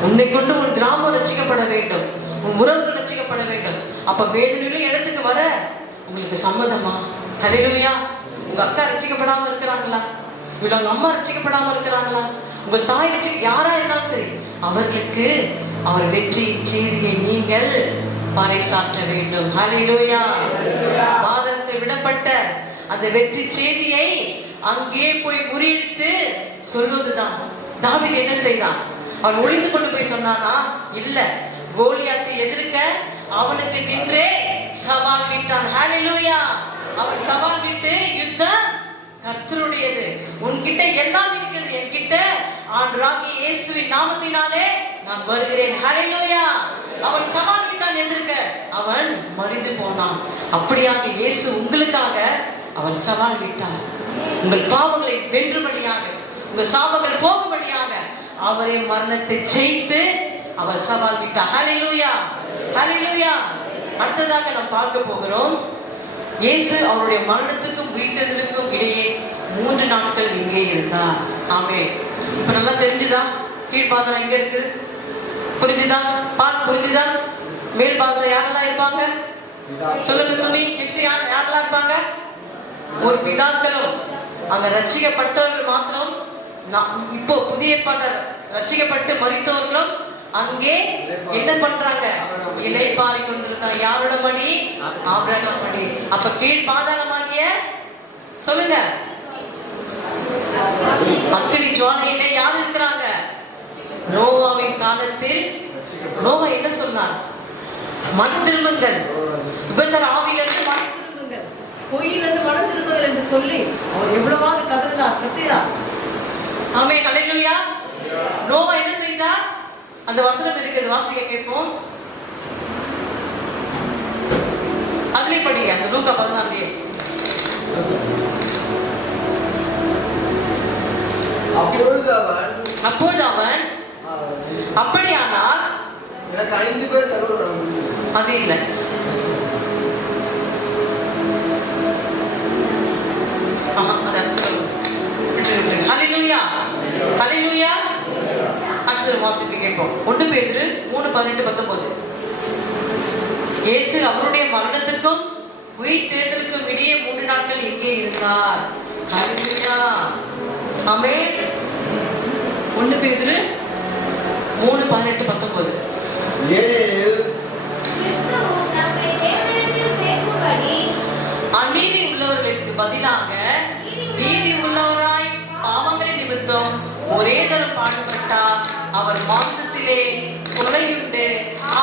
உன்னை கொண்டு உன் கிராமம் ரட்சிக்கப்பட வேண்டும், உன் உறவுகள் ரட்சிக்கப்பட வேண்டும். அப்ப வேதனையிலும் இடத்துக்கு வர உங்களுக்கு சம்மதமா? ஹல்லேலூயா. உங்க அக்கா ரட்சிக்கப்படாம இருக்கிறாங்களா? இல்ல உங்க அம்மா ரட்சிக்கப்படாம இருக்கிறாங்களா? உங்க தாய் ரட்சி யாரா இருந்தாலும் சரி, அவர்களுக்கு அவர் வெற்றியின் செய்தியை நீங்கள் பறைசாற்ற வேண்டும். ஹல்லேலூயா. பாதத்தில் விடப்பட்ட அந்த வெற்றி செய்தியை அங்கே போய் முறியடித்து சொல்வதுதான். தாவீது என்ன செய்தான்? அவன் ஒளிந்து கொண்டு போய் சொன்னானா? இல்ல, கோலியாத்தை எதிர்க்க அவனுக்கு நின்றே சவால் விட்டான். ஹல்லேலூயா. அவன் சவால் விட்டு யுத்தம் கர்த்தருடையது, உன்கிட்ட எல்லாம் இருக்குது, என்கிட்ட ஆண்டவராகிய இயேசுவின் நாமத்தினாலே நான் வருகிறேன். ஹல்லேலூயா. அவன் சவால் விட்டான் எதிர்க்க, அவன் மரித்து போனான். அப்படியாக இயேசு உங்களுக்காக அவர் சவால் விட்டார். உங்கள் பாவங்களை வென்றுபடியாக, உங்கள் சாபங்கள் போகும்படியாக அவரே மரணத்தை ஜெயித்து அவர் சவால் விட்டார். ஹல்லேலூயா, ஹல்லேலூயா. அடுத்ததாக நாம் பார்க்க போகிறோம், இயேசு அவருடைய மரணத்துக்கும் உயிர்த்தெழுதலுக்கும் இடையே 3 நாட்கள் இங்கே இருந்தார். ஆமென். இப்ப நல்லா தெரிஞ்சுதா கீழ்பாதம் எங்க இருக்கு? புரிஞ்சுதா? புரிஞ்சுதா? மேல் பாதம் யாரெல்லாம் இருப்பாங்க சொல்லுங்க சுமி. யாரெல்லாம் இருப்பாங்க? ஒரு பிதாக்களும் அங்க ரட்சிக்கப்பட்டவர்கள் மாத்திரம். இப்போ புதிய ஏற்பாட்டர் ரட்சிக்கப்பட்டு மரித்தவர்களும் அங்கே என்ன பண்றாங்க? இளைப்பாரி கொண்டிருக்காங்க. யாரோட மடி? ஆபிரகாம் மடி. அப்ப கீழ் பாதாளமாகிய சொல்லுங்க அக்கினி ஜுவாலையிலே யார் இருக்கிறாங்க? நோவாவின் காலத்தில் நோவா என்ன சொன்னார்? மனம் திரும்புங்கள், விபச்சார ஆவியிலிருந்து மனம் திரும்புங்கள், பொய்யிலிருந்து மனம் திரும்புங்கள் என்று சொல்லி அவர் எவ்வளவாக கத்தினார். ஆமென், ஹல்லேலூயா. நோவா என்ன செய்தார்? அந்த வசனம் இருக்கிறது, வாசிக்க கேட்போம். அதிலே படிங்க, அந்த லூக்கா 14. அப்பொழுது அவன் அப்படியானால் எனக்கு 5 பேர் சகோதரர். அது இல்லை, ஹல்லேலூயா, ஹல்லேலூயா. அடுத்தது வாசிக்க கேட்போம். 1 பேதுரு 3:18-19. இயேசு அவருடைய மரணத்துக்கும் உயிர்த்தெழுதலுக்கும் இடையே 3 நாட்கள் எங்கே இருந்தார்? ஹல்லேலூயா, ஆமென். 1 பேதுரு 3:18-19. அநீதி உள்ளவர்களுக்கு பதிலாக நீதி உள்ளவராய் பாவங்களை நிமித்தம் ஒரே தரம் பாடுபட்டார். அவர் மாம்சத்திலே கொலையுண்டு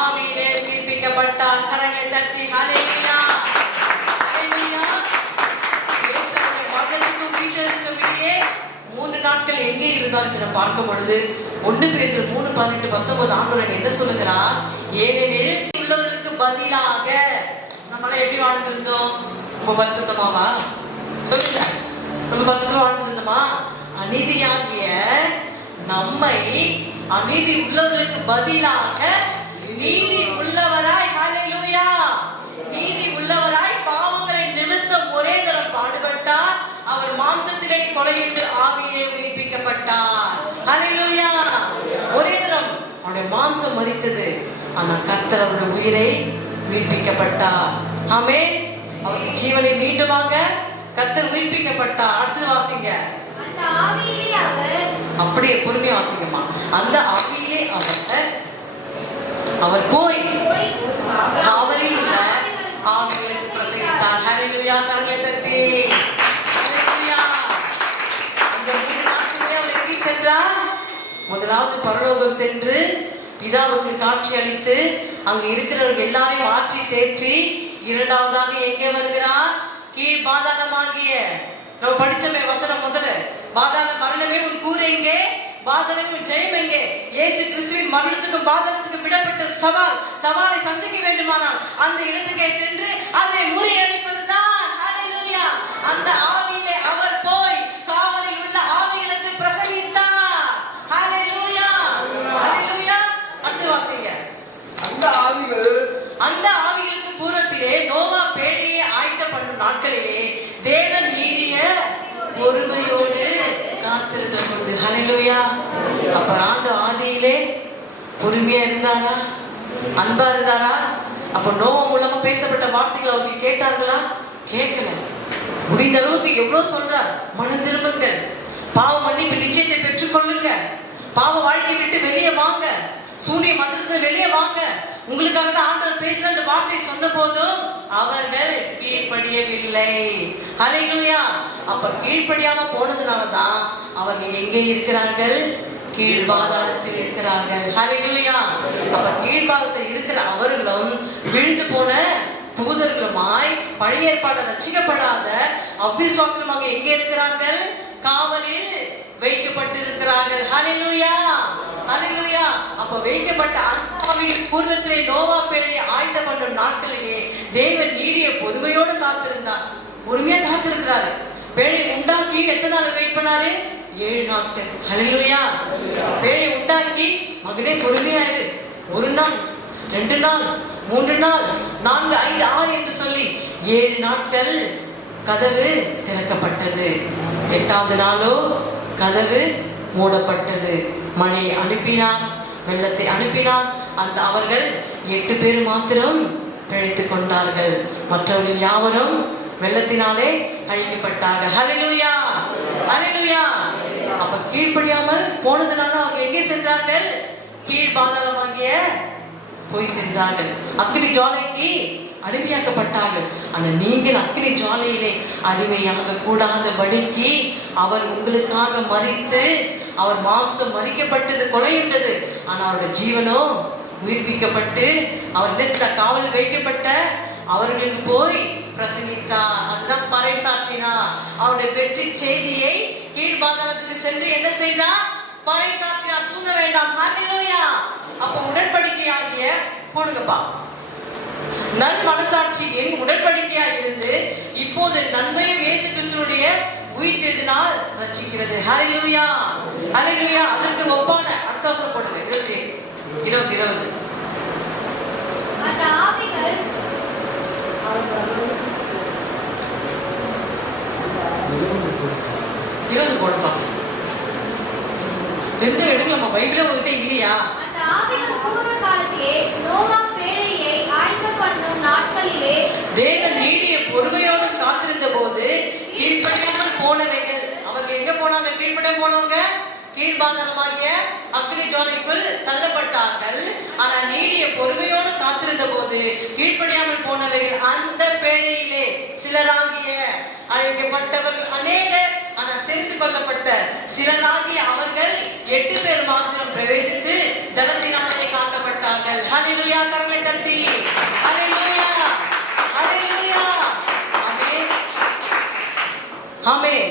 ஆவியிலே உயிர்ப்பிக்கப்பட்டார். கரங்களை தட்டி ஹல்லேலூயா, ஹல்லேலூயா. இயேசுவின் மரணத்துக்கும் உயிர்த்தெழுதலுக்கும் இடையே 3 நாட்கள் எங்கே இருந்தார் என்று பார்க்கும் பொழுது 1 பேதுரு 3:18-19 ஆண்டவர் என்ன சொல்லுகிறார்? ஏனெனில் உள்ளவர்களுக்கு பதிலாக நம்மளாம் எப்படி வாழ்ந்திருந்தோம்? ரொம்ப பரிசுத்தமாவா? சொல்லுங்க, ரொம்ப பரிசுத்தமா வாழ்ந்திருந்தோமா? அநீதியாகிய நம்மை அநீதி உள்ளவர்களுக்கு பதிலாக நீதி உள்ளவராய், ஹல்லேலூயா, நீதி உள்ளவராய் பாவங்களை நிமித்தம் ஒரே தரம் பாடுபட்டார். அவர் மாம்சத்திலே கொலையிட்டு ஆவியிலே உயிர்ப்பிக்கப்பட்டார். ஹல்லேலூயா. ஒரே தரம் அவருடைய மாம்சம் மரித்தது, ஆனால் கர்த்தர் அவருடைய உயிரை உயிர்ப்பிக்கப்பட்டார். ஆமென். அவருடைய ஜீவனை மீண்டுமாக கர்த்தர் உயிர்ப்பிக்கப்பட்டார். அடுத்து வாசிங்க. அந்த ஆவியிலே அவர், அப்படியே பொறுமையா வாசிங்கம்மா. அந்த ஆவியிலே அவர் போய் அவரில் உள்ள ஆவிகளுக்கு பிரசங்கித்தார். ஹல்லேலூயா, கரங்களை தட்டி ஹல்லேலூயா. இந்த 3 நாட்களே அவர் எங்கே சென்றார்? முதலாவது பரலோகம் சென்று பிதாவுக்கு காட்சி அளித்து அங்கு இருக்கிறவர்கள் எல்லாரையும் ஆற்றி தேற்றி, இரண்டாவதாக எங்கே வருகிறார்? கீழ் பாதாளமாகிய நம்ம படிச்சமே வசனம் முதல்ல, பாதாள மரணமே உன் கூரை எங்கே? பாதளமும் ஜெயம் எங்கே? இயேசு கிறிஸ்துவின் மரணத்துக்கும் பாதளத்துக்கும் விடப்பட்ட சவாலை சந்திக்க வேண்டுமானால் அந்த இடத்துக்கே சென்று அதை முறியடிப்பதுதான். ஹல்லேலூயா. அந்த ஆவியிலே அவர் போய் காவலில் உள்ள ஆவிகளுக்கு பிரசங்கித்தார். ஹல்லேலூயா, ஹல்லேலூயா. அடுத்து வாசிங்க. அந்த ஆவிகளுக்கு பூரத்திலே நோவா பேழையை ஆயத்த பண்ணும் நாட்களிலே தேவன் நீடிய பொறுமையோடு காத்திருந்த பொழுது. ஹல்லேலூயா. அப்ப ஆதியிலே பொறுமையா இருந்தாரா? அன்பா இருந்தாரா? அப்ப நோவா மூலமா பேசப்பட்ட வார்த்தைகளை அவங்க கேட்டார்களா? கேட்கல. முடிந்த அளவுக்கு எவ்வளவு சொல்றார், மனம் திரும்புங்கள், பாவ மன்னிப்பு நிச்சயத்தை பெற்றுக் கொள்ளுங்க, பாவ வாழ்க்கை விட்டு வெளியே வாங்க, சூரிய மந்திரத்தை வெளியே வாங்க, உங்களுக்காக தான் ஆண்டவர் பேசுற வார்த்தை சொன்ன போதும் அவர்கள் கீழ்ப்படியவில்லை. ஹல்லேலூயா. அப்ப கீழ்ப்படியாம போனதுனாலதான் அவர்கள் எங்கே இருக்கிறார்கள்? கீழ்பாதாளத்தில் இருக்கிறார்கள். ஹல்லேலூயா. அப்ப கீழ்பாதத்தில் இருக்கிற அவர்களும் விழுந்து போன தூதர்களுமாய் பழைய ஏற்பாடு ரட்சிக்கப்படாத அவிசுவாசமாக எங்கே இருக்கிறார்கள்? காவலில் வைக்கப்பட்டிருக்கிறார்கள். ஹல்லேலூயா, ஹல்லேலூயா. அப்ப வைக்கப்பட்ட ஆவியின் பூர்வத்திலே நோவா பேழையை ஆயத்த பண்ணும் நாட்களிலே தேவன் நீடிய பொறுமையோடு காத்திருந்தார். பொறுமையா காத்திருக்கிறாரு. பேழை உண்டாக்கி எத்தனை நாள் வெயிட் பண்ணாரு? 7 நாட்கள். ஹல்லேலூயா. பேழை உண்டாக்கி மகனே பொறுமையா இரு, 1 நாள், 2 நாள், 3 நாள், 4, 5, 6 என்று சொல்லி 7 நாட்கள் கதவு திறக்கப்பட்டது. 8வது நாளோ கதவு மூடப்பட்டது. மழையை அனுப்பினார், வெள்ளத்தை அனுப்பினார். அந்த அவர்கள் 8 பேர் மாத்திரம் பிழைத்துக் கொண்டார்கள். மற்றவர்கள் யாவரும் வெள்ளத்தினாலே அழிக்கப்பட்டார்கள். ஹல்லேலூயா, ஹல்லேலூயா. அப்ப கீழ்ப்படியாமல் போனதுனால அவங்க எங்கே சென்றார்கள்? கீழ் பாதாளமாகிய போய் சென்றார்கள். அக்கினி ஜுவாலைக்கு அடிமையாக்கப்பட்டார்கள். ஆனால் நீங்கள் அக்கினி ஜுவாலையிலே அடிமையாக கூடாதபடிக்கு அவர் உங்களுக்காக மரித்து, அவர் மாம்சம் மரிக்கப்பட்டது, கொலையுண்டது. ஆனால் அவருடைய ஜீவனோ உயிர்ப்பிக்கப்பட்டு அவர் காவலில் வைக்கப்பட்ட அவர்களுக்கு போய் பிரசங்கித்தார். அதுதான் பறைசாற்றினார். அவருடைய வெற்றி செய்தியை கீழ்பாதாளத்துக்கு சென்று என்ன செய்தார்? பறைசாற்றினார். தூங்க வேண்டாம். ஹல்லேலூயா. அப்ப உடன்படிக்கையாகிய போடுங்கப்பா, நல் மனசாட்சியின் உடன்படிக்கையாக இருந்து இப்போது நன்மையும் இயேசு கிறிஸ்துவுடைய உயிர்த்தெழுதினால் ரட்சிக்கிறது. ஹல்லேலூயா, ஹல்லேலூயா. அதற்கு ஒப்பான அடுத்த வசனம் போடுங்க. 20 அந்த ஆவிகள் போடுப்போம். எந்த இடத்துல நம்ம பைபிளே உங்ககிட்ட இல்லையா? அந்த ஆவிகள் பூர்வ காலத்திலே நோவா பேழையை ஆயத்த பண்ணும் நாட்களிலே தேவன் நீடிய பொறுமையோடு காத்திருந்த போது கீழ்ப்படியாமல் போனவைகள். அவர்கள் எங்க போனாங்க? கீழ்ப்படியாமல் போனவங்க கீழ்பாதாளமாகிய அக்கினி ஜுவாலைக்குள் தள்ளப்பட்டார்கள். ஆனால் நீடிய பொறுமையோடு காத்திருந்த போது கீழ்ப்படியாமல் போனவைகள் அந்த பேழையிலே சிலராகிய அழைக்கப்பட்டவர்கள் அநேகர், ஆனால் தெரிந்து கொள்ளப்பட்ட சிலராகிய அவர்கள் 8 பேர் மாத்திரம் பிரவேசித்து ஜலத்தினாலே காக்கப்பட்டார்கள். ஹல்லேலூயா. கரங்களை தட்டி ஹல்லேலூயா, ஹல்லேலூயா. ஆமென், ஆமென்.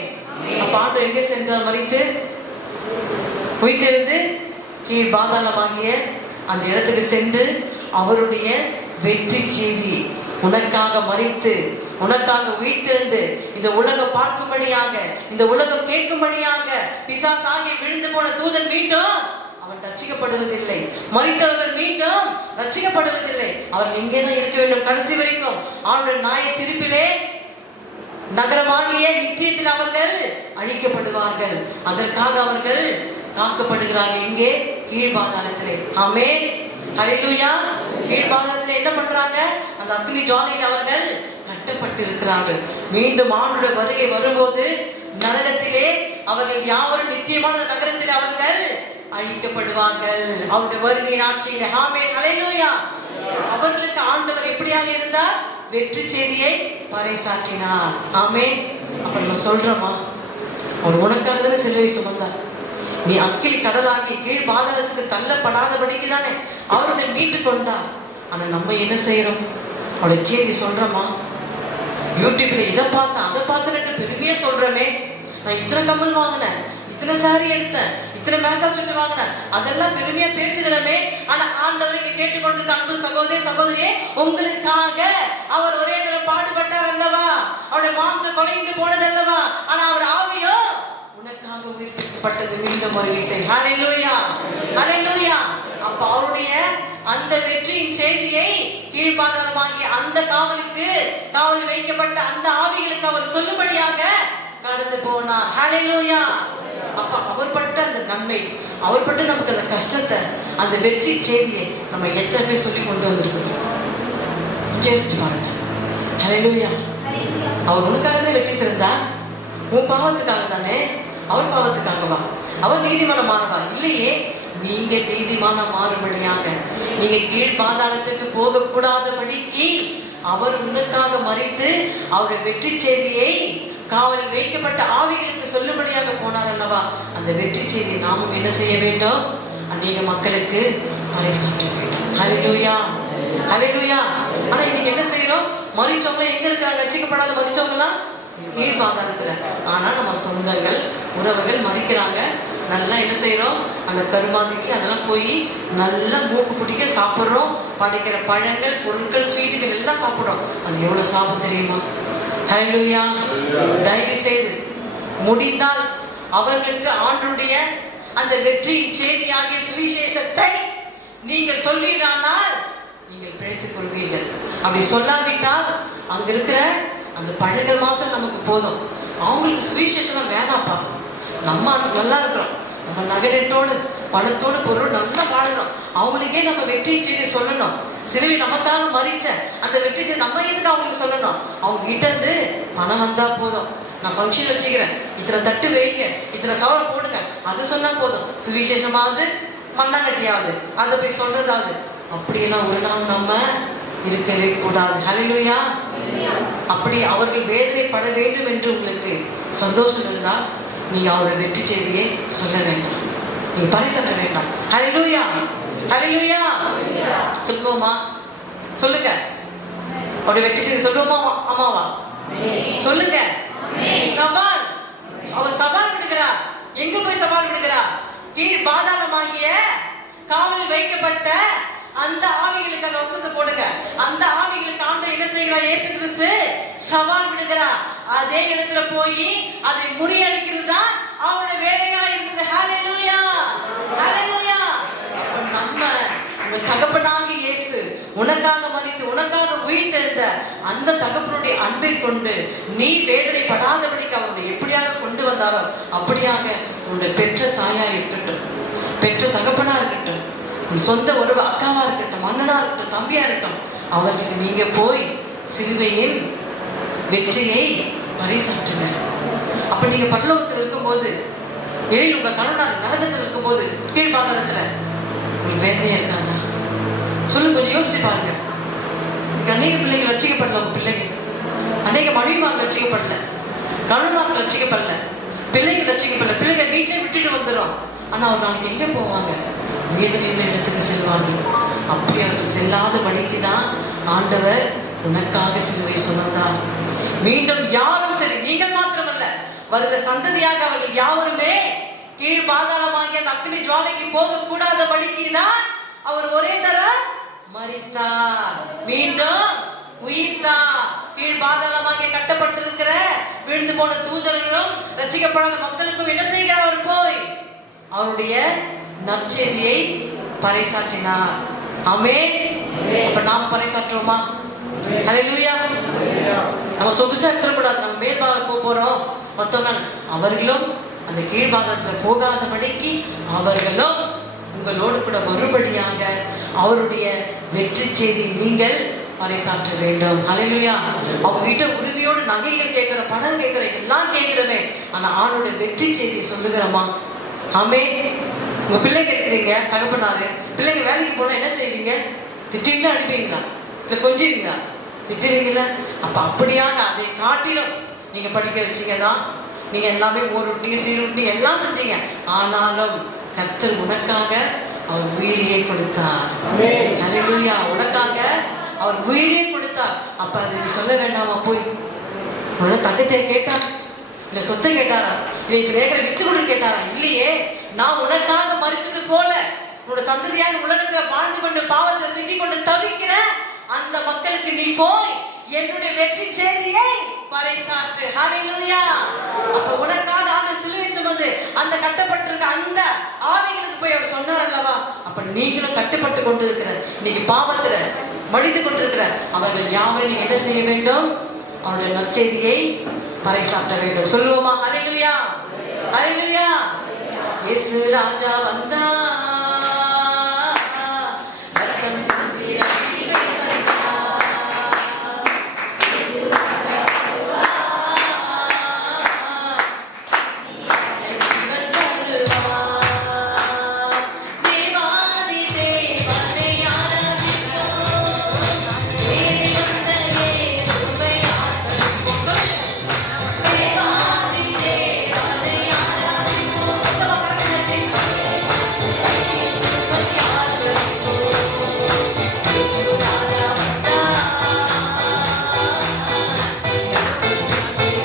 அப்ப ஆண்டவர் எங்கே சென்றார்? மரித்து உயிர்த்தெழுந்து கீழ் பாதாளமாகிய அந்த இடத்துக்கு சென்று அவருடைய வெற்றி செய்தி, உனக்காக மரித்து உனக்காக உயிர்த்தெழுந்து இந்த உலகம் பார்க்கும்படியாக, இந்த உலகம் கேட்கும்படியாக பிசாசாகி விழுந்து போன தூதன் மீண்டும் அவன் ரட்சிக்கப்படுவதில்லை. மரித்தவர்கள் மீண்டும் ரட்சிக்கப்படுவதில்லை. அவர்கள் இங்கேதான் இருக்க வேண்டும் கடைசி வரைக்கும். அவனுடைய நியாய தீர்ப்பிலே நகரமாகிய நித்தியத்தில் அவர்கள் அழிக்கப்படுவார்கள். அதற்காக அவர்கள் காக்கப்படுகிறார்கள். இங்கே கீழ்பாதாளத்திலே. ஆமென், ஹல்லேலூயா. கீழ்பாதாளத்திலே என்ன பண்றாங்க? அந்த அக்னி ஜுவாலையில் அவர்கள் கட்டப்பட்டிருக்கிறார்கள். மீண்டும் ஆண்டவருடைய வருகை வரும்போது நரகத்திலே அவர்கள் யாவரும் நித்தியமான நகரத்திலே அவர்கள் அழிக்கப்படுவார்கள். அவருடைய வருகை ஆட்சியிலே. ஆமென், ஹல்லேலூயா. அவர்களுக்கு ஆண்டவர் எப்படியாக இருந்தார்? வெற்றி செய்தியை பறைசாற்றினார். ஆமென். அப்ப நம்ம சொல்றோமா, அவர் உனக்காக தானே சிலுவை சுமந்தார். நீ அக்கில் கடலாகி கீழ் பாதாளத்துக்கு தள்ளப்படாதபடிக்கு தானே அவருடைய மீட்டு கொண்டார். ஆனா நம்ம என்ன செய்யறோம்? அவருடைய செய்தி சொல்றோமா? யூடியூப்ல இதை பார்த்தேன் அதை பார்த்தேன் பெருமையா சொல்றோமே. நான் இத்தனை கம்மல் வாங்கினேன், இத்தனை சாரி எடுத்தேன், இத்தனை மேக்கப் செட் வாங்கினேன், அதெல்லாம் பெருமையா பேசுகிறமே. ஆனா ஆண்டவர் இங்க கேட்டுக்கொண்டிருக்க அன்பு சகோதரி சகோதரியே, உங்களுக்காக அவர் ஒரே தடவை பாடுபட்டார் அல்லவா, அவருடைய மாம்ச கொலையிட்டு போனது அல்லவா, ஆனா அவர் ஆவியோ உனக்காக உயிர்ப்பிக்கப்பட்டது மீண்டும் ஒரு விசை. ஹல்லேலூயா, ஹல்லேலூயா. அப்ப அவருடைய அந்த வெற்றியின் செய்தியை கீழ்பாதாளமாகிய அந்த காவலில் வைக்கப்பட்ட அந்த ஆவிகளுக்கு அவர் சொல்லும்படியாக கடந்து போனார். ஹல்லேலூயா. அப்ப அவர் பட்ட அந்த நன்மை, அவர் பட்ட நமக்கு அந்த கஷ்டத்தை, அந்த வெற்றி செய்தியை நம்ம எத்தனை பேர் சொல்லி கொண்டு வந்திருக்கிறோம் யோசிச்சு பாருங்க. ஹல்லேலூயா. அவர் உனக்காக தான் வெற்றி சிறந்தார், உன் பாவத்துக்காக தானே? அவர் பாவத்துக்காகவா? அவர் நீதிமானமானவா? இல்லையே. நீங்க நீதிமானம் மாறும்படியாக, நீங்க கீழ் பாதாளத்துக்கு போக கூடாதபடிக்கு அவர் உனக்காக மரித்து அவருடைய வெற்றி செய்தியை காவலில் வைக்கப்பட்ட ஆவிகளுக்கு சொல்லும்படியாக போனார் அல்லவா. அந்த வெற்றி செய்தியை நாமும் என்ன செய்ய வேண்டும்? அநேக மக்களுக்கு பறைசாற்ற வேண்டும். ஹல்லேலூயா, ஹல்லேலூயா. ஆனா இன்னைக்கு என்ன செய்யறோம்? மரிச்சவங்க எங்க இருக்காங்க? ரட்சிக்கப்படாத மரிச்சவங்கலாம் கீழ் பாதாளத்துல. ஆனா நம்ம சொந்தங்கள் உறவுகள் மறிக்கிறாங்க. நல்லா என்ன செய்யறோம்? அந்த கருமாதிக்கு அதெல்லாம் போய் நல்லா மூக்கு பிடிக்க சாப்பிட்றோம். படைக்கிற பழங்கள், பொருட்கள், ஸ்வீட்டுகள் எல்லாம் சாப்பிட்றோம். அது எவ்வளவு சாப்பிட தெரியுமா? ஹல்லேலூயா. தயவு செய்து முடிந்தால் அவர்களுக்கு ஆண்டவருடைய அந்த வெற்றியின் செய்தியாகிய சுவிசேஷத்தை நீங்கள் சொல்லிடானால் நீங்கள் பிழைத்துக் கொள்வீர்கள். அப்படி சொல்லாவிட்டால் அங்க இருக்கிற அந்த பழங்கள் மாத்திரம் நமக்கு போதும். அவங்களுக்கு சுவிசேஷம் வேணாப்பா, நம்ம நல்லா இருக்கிறோம், நம்ம நகரத்தோடு பணத்தோடு பொருள் நல்லா வாழணும், அவங்களுக்கே நம்ம வெற்றி செய்தி சொல்லணும். சிறுவில் நமக்காக மறிச்ச அந்த வெற்றி செய்தி நம்ம எதுக்கு அவங்களுக்கு சொல்லணும்? அவங்க கிட்ட இருந்து பணம் வந்தா போதும், நான் ஃபங்க்ஷன் வச்சுக்கிறேன், இத்தனை தட்டு வைங்க, இத்தனை சவரை போடுங்க, அது சொன்னா போதும். சுவிசேஷமாவது மண்ணாங்கட்டியாவது அதை போய் சொல்றதாவது அப்படியெல்லாம் ஒரு நாள் நம்ம இருக்கவே கூடாது. ஹல்லேலூயா. அப்படி அவர்கள் வேதனைப்பட வேண்டும் என்று உங்களுக்கு சந்தோஷம் இருந்தால் நீங்க அவருடைய வெற்றி செய்தியை சொல்ல வேண்டாம், நீங்க பரிசல்ல வேண்டாம். ஹல்லேலூயா, ஹல்லேலூயா. சொல்லுவோமா? சொல்லுங்க. அவருடைய வெற்றி செய்தி சொல்லுவோமா? ஆமாவா? சொல்லுங்க. சவால். அவர் சவால் விடுகிறார். எங்க போய் சவால் விடுகிறார்? கீழ் பாதாளமாகிய காவலில் வைக்கப்பட்ட அந்த ஆவிகளுக்கு அந்த வசனத்தை போடுங்க. அந்த ஆவிகளுக்கு ஆண்டவர் என்ன செய்கிறார்? இயேசு கிறிஸ்து சவால் விடுகிறார். அதே இடத்துல போய் அதை முறியடிக்கிறது தான் அவருடைய வேலையா இருக்குது. ஹல்லேலூயா, ஹல்லேலூயா. நம்ம உங்க தகப்பனாக இயேசு உனக்காக மரித்து உனக்காக உயிர்த்தெழுந்த அந்த தகப்பனுடைய அன்பை கொண்டு நீ வேதனைப்படாதபடிக்கு அவங்களை எப்படியாக கொண்டு வந்தாரோ அப்படியாக உன்னுடைய பெற்ற தாயா இருக்கட்டும், பெற்ற தகப்பனா இருக்கட்டும், சொந்த உறவு அக்காவா இருக்கட்டும், அண்ணனா இருக்கட்டும், தம்பியா இருக்கட்டும், அவர்களுக்கு நீங்க போய் சிலுவையின் வெற்றியை பறைசாற்றுங்க. அப்ப நீங்க பரலோகத்தில் இருக்கும்போது, எழில் உங்க கணவனார் நரகத்தில் இருக்கும்போது, கீழ் பாதாளத்துல உங்களுக்கு வேதனையா இருக்காதா? சொல்லு, கொஞ்சம் யோசிச்சு பாருங்க. அநேக பிள்ளைகள் ரட்சிக்கப்படல, உங்க பிள்ளைகள் அநேக மனைவிமார்கள் ரட்சிக்கப்படல, கணவன்மார்கள் ரட்சிக்கப்படல, பிள்ளைகள் ரட்சிக்கப்படல. பிள்ளைகள் வீட்டிலே விட்டுட்டு வந்துடும். ஆனா அவர் நாளைக்கு எங்க போவாங்க? வேதனையுள்ள இடத்துக்கு செல்வார்கள். அப்படி அவர்கள் செல்லாத வழிக்கு தான் ஆண்டவர் உனக்காக சிலுவை சுமந்தார். மீண்டும் யாரும் சரி, நீங்கள் மாத்திரமல்ல, வருகிற சந்ததியாக அவர்கள் யாவருமே கீழ் பாதாளமாகிய அந்த அக்னி ஜுவாலைக்கு போக கூடாத வழிக்கு தான் அவர் ஒரே தரம் மரித்தார், மீண்டும் உயிர்த்தார். கீழ் பாதாளமாகிய கட்டப்பட்டிருக்கிற விழுந்து போன தூதர்களும் ரட்சிக்கப்படாத மக்களுக்கும் என்ன செய்கிறார்? அவர் போய் அவருடைய நற்செய்தியை பறைசாற்றினார். ஆமென். அப்ப நாம் பறைசாற்றுவோமா? ஹல்லேலூயா. நம்ம சொகுசா இருக்கக்கூடாது, நம்ம மேல்பாக போறோம் மொத்தம். அவர்களும் அந்த கீழ்பாகத்துல போகாதபடிக்கு அவர்களும் உங்களோடு கூட மறுபடியாக அவருடைய வெற்றி செய்தி நீங்கள் பறைசாற்ற வேண்டும். ஹல்லேலூயா. அவங்க கிட்ட உரிமையோடு நகைகள் கேட்கிற, பணம் கேட்கிற, எல்லாம் கேட்கிறோமே, ஆனா ஆணுடைய வெற்றி செய்தி சொல்லுகிறோமா? ஆமென். உங்க பிள்ளைங்க இருக்கிறீங்க, தகப்பனாரு பிள்ளைங்க வேலைக்கு போனா என்ன செய்வீங்க? திட்டிங்களா, அனுப்புவீங்களா, இல்ல கொஞ்சீங்களா? திட்டுவீங்களா? அப்ப அப்படியாக அதை காட்டிலும் நீங்க படிக்க வச்சீங்க தான், நீங்க எல்லாமே மோர் விட்டீங்க, சீர் விட்டீங்க, எல்லாம் செஞ்சீங்க. ஆனாலும் கர்த்தர் உனக்காக அவர் உயிரியை கொடுத்தார். ஹல்லேலூயா. உனக்காக அவர் உயிரியை கொடுத்தார். அப்ப அது நீ சொல்ல வேண்டாமா? போய் உன தங்கத்தை கேட்டா இந்த சொத்தை கேட்டாரா? இல்லை இது ஏக்கரை வித்து கொடு கேட்டாரா? இல்லையே, நான் உனக்காக மறித்தது போல உன்னோட சந்ததியாக உலகத்தில் வாழ்ந்து கொண்டு பாவத்தை சிக்கிக் கொண்டு தவிக்கிற அந்த மக்களுக்கு நீ போய் என்னுடைய வெற்றி செய்தியை பறைசாற்று. ஹல்லேலூயா. அப்ப உனக்காக அந்த சிலுவை சுமந்து அந்த கட்டப்பட்டிருக்க அந்த ஆவிகளுக்கு போய் அவர் சொன்னார் அல்லவா? அப்ப நீங்களும் கட்டுப்பட்டு கொண்டிருக்கிற, இன்னைக்கு பாவத்துல மடிந்து கொண்டிருக்கிற அவர்கள் யாவரையும் என்ன செய்ய வேண்டும்? அவருடைய நற்செய்தியை பறைசாற்ற வேண்டும். சொல்லுவோமா? ஹல்லேலூயா, ஹல்லேலூயா. இயேசு ராஜா வந்தா, ரத்தம் சிந்தி ரட்சிப்பை தந்தா. இயேசு ராஜா வருவா, ஜீவன் தருவா. தேவாதி தேவனை ஆராதிப்போம், தேடி வந்த இயேசுவை ஆராதிப்போம். தேவாதி தேவனை ஆராதிப்போம். சத்தமா கரங்களை தட்டி இயேசுவை ஆராதிப்போம். இயேசு ராஜா வந்தா,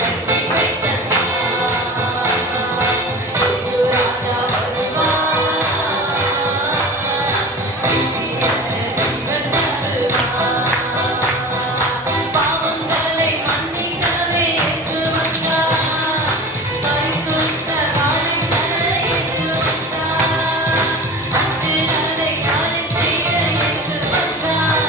ரட்சிப்பை தந்தா. இயேசு ராஜா வருவா, நித்திய ஜீவன் தருவா. பாவங்களை மன்னிக்கவே இயேசு வந்தார், பரிசுத்த வாழ்வை தர இயேசு வந்தார், அன்றுகளை அழைத்திட இயேசு வந்தார்,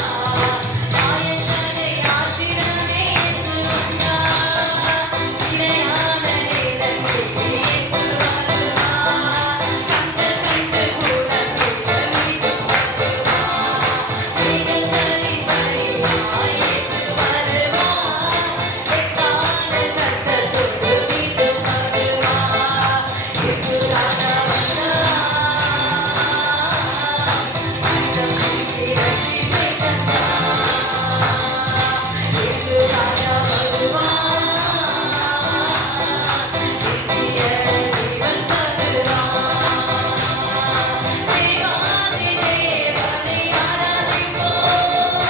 காயங்களை ஆற்றிடவே இயேசு வந்தார், நிலையான நேரத்தில் இயேசு வருவார், கண்டு கூட மீண்டும் வருவார், மேகங்களின் வழியாய் இயேசு வருவார், எக்கால சத்தத்தோடு மீண்டும் வருவார். இயேசு ராஜா வந்தார், ரத்தம் சிந்தி ரட்சிப்பை தந்தார். இயேசு ராஜா வருவார், நித்திய ஜீவன் தருவார். தேவாதி தேவனை ஆராதிப்போம்,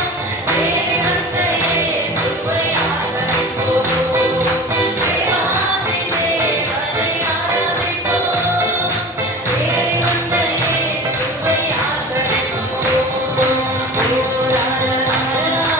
தேடி வந்த இயேசுவை ஆராதிப்போம். தேவாதி தேவனை ஆராதிப்போம், தேடி வந்த இயேசுவை ஆராதிப்போம். ஓ லா லா லா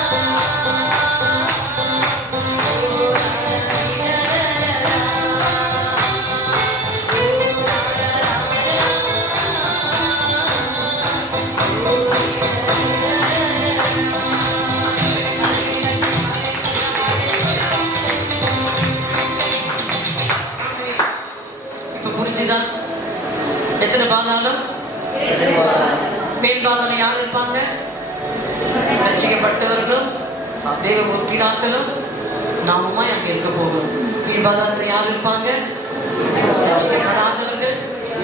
இப்ப புரிஞ்சுதா? எத்தனை பாதாளம்? மேல் பாதாளம் யார் இருப்பாங்க? ரட்சிக்கப்பட்டவர்களும் தேவ முக்கினாக்களும் நாமுமா அங்க இருக்க போகிறோம். கீழ் பாதாளத்தில் யார் இருப்பாங்க? ரட்சிக்கப்படாதவர்கள்,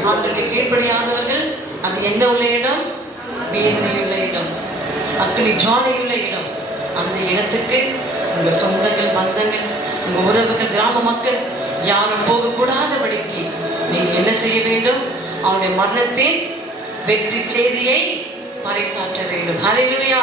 ஆண்டுக்கு கீழ்ப்படியாதவர்கள். அது என்ன உள்ள இடம்? வேதனையுள்ள இடம், அக்னி ஜுவாலையுள்ள இடம். அந்த இடத்துக்கு உங்க சொந்தங்கள், பந்தங்கள், உங்க உறவுகள், கிராம மக்கள் யாரும் போகக்கூடாதபடிக்கு நீங்க என்ன செய்ய வேண்டும்? அவனுடைய மரணத்தின் வெற்றி செய்தியை பறைசாற்ற வேண்டும். ஹல்லேலூயா.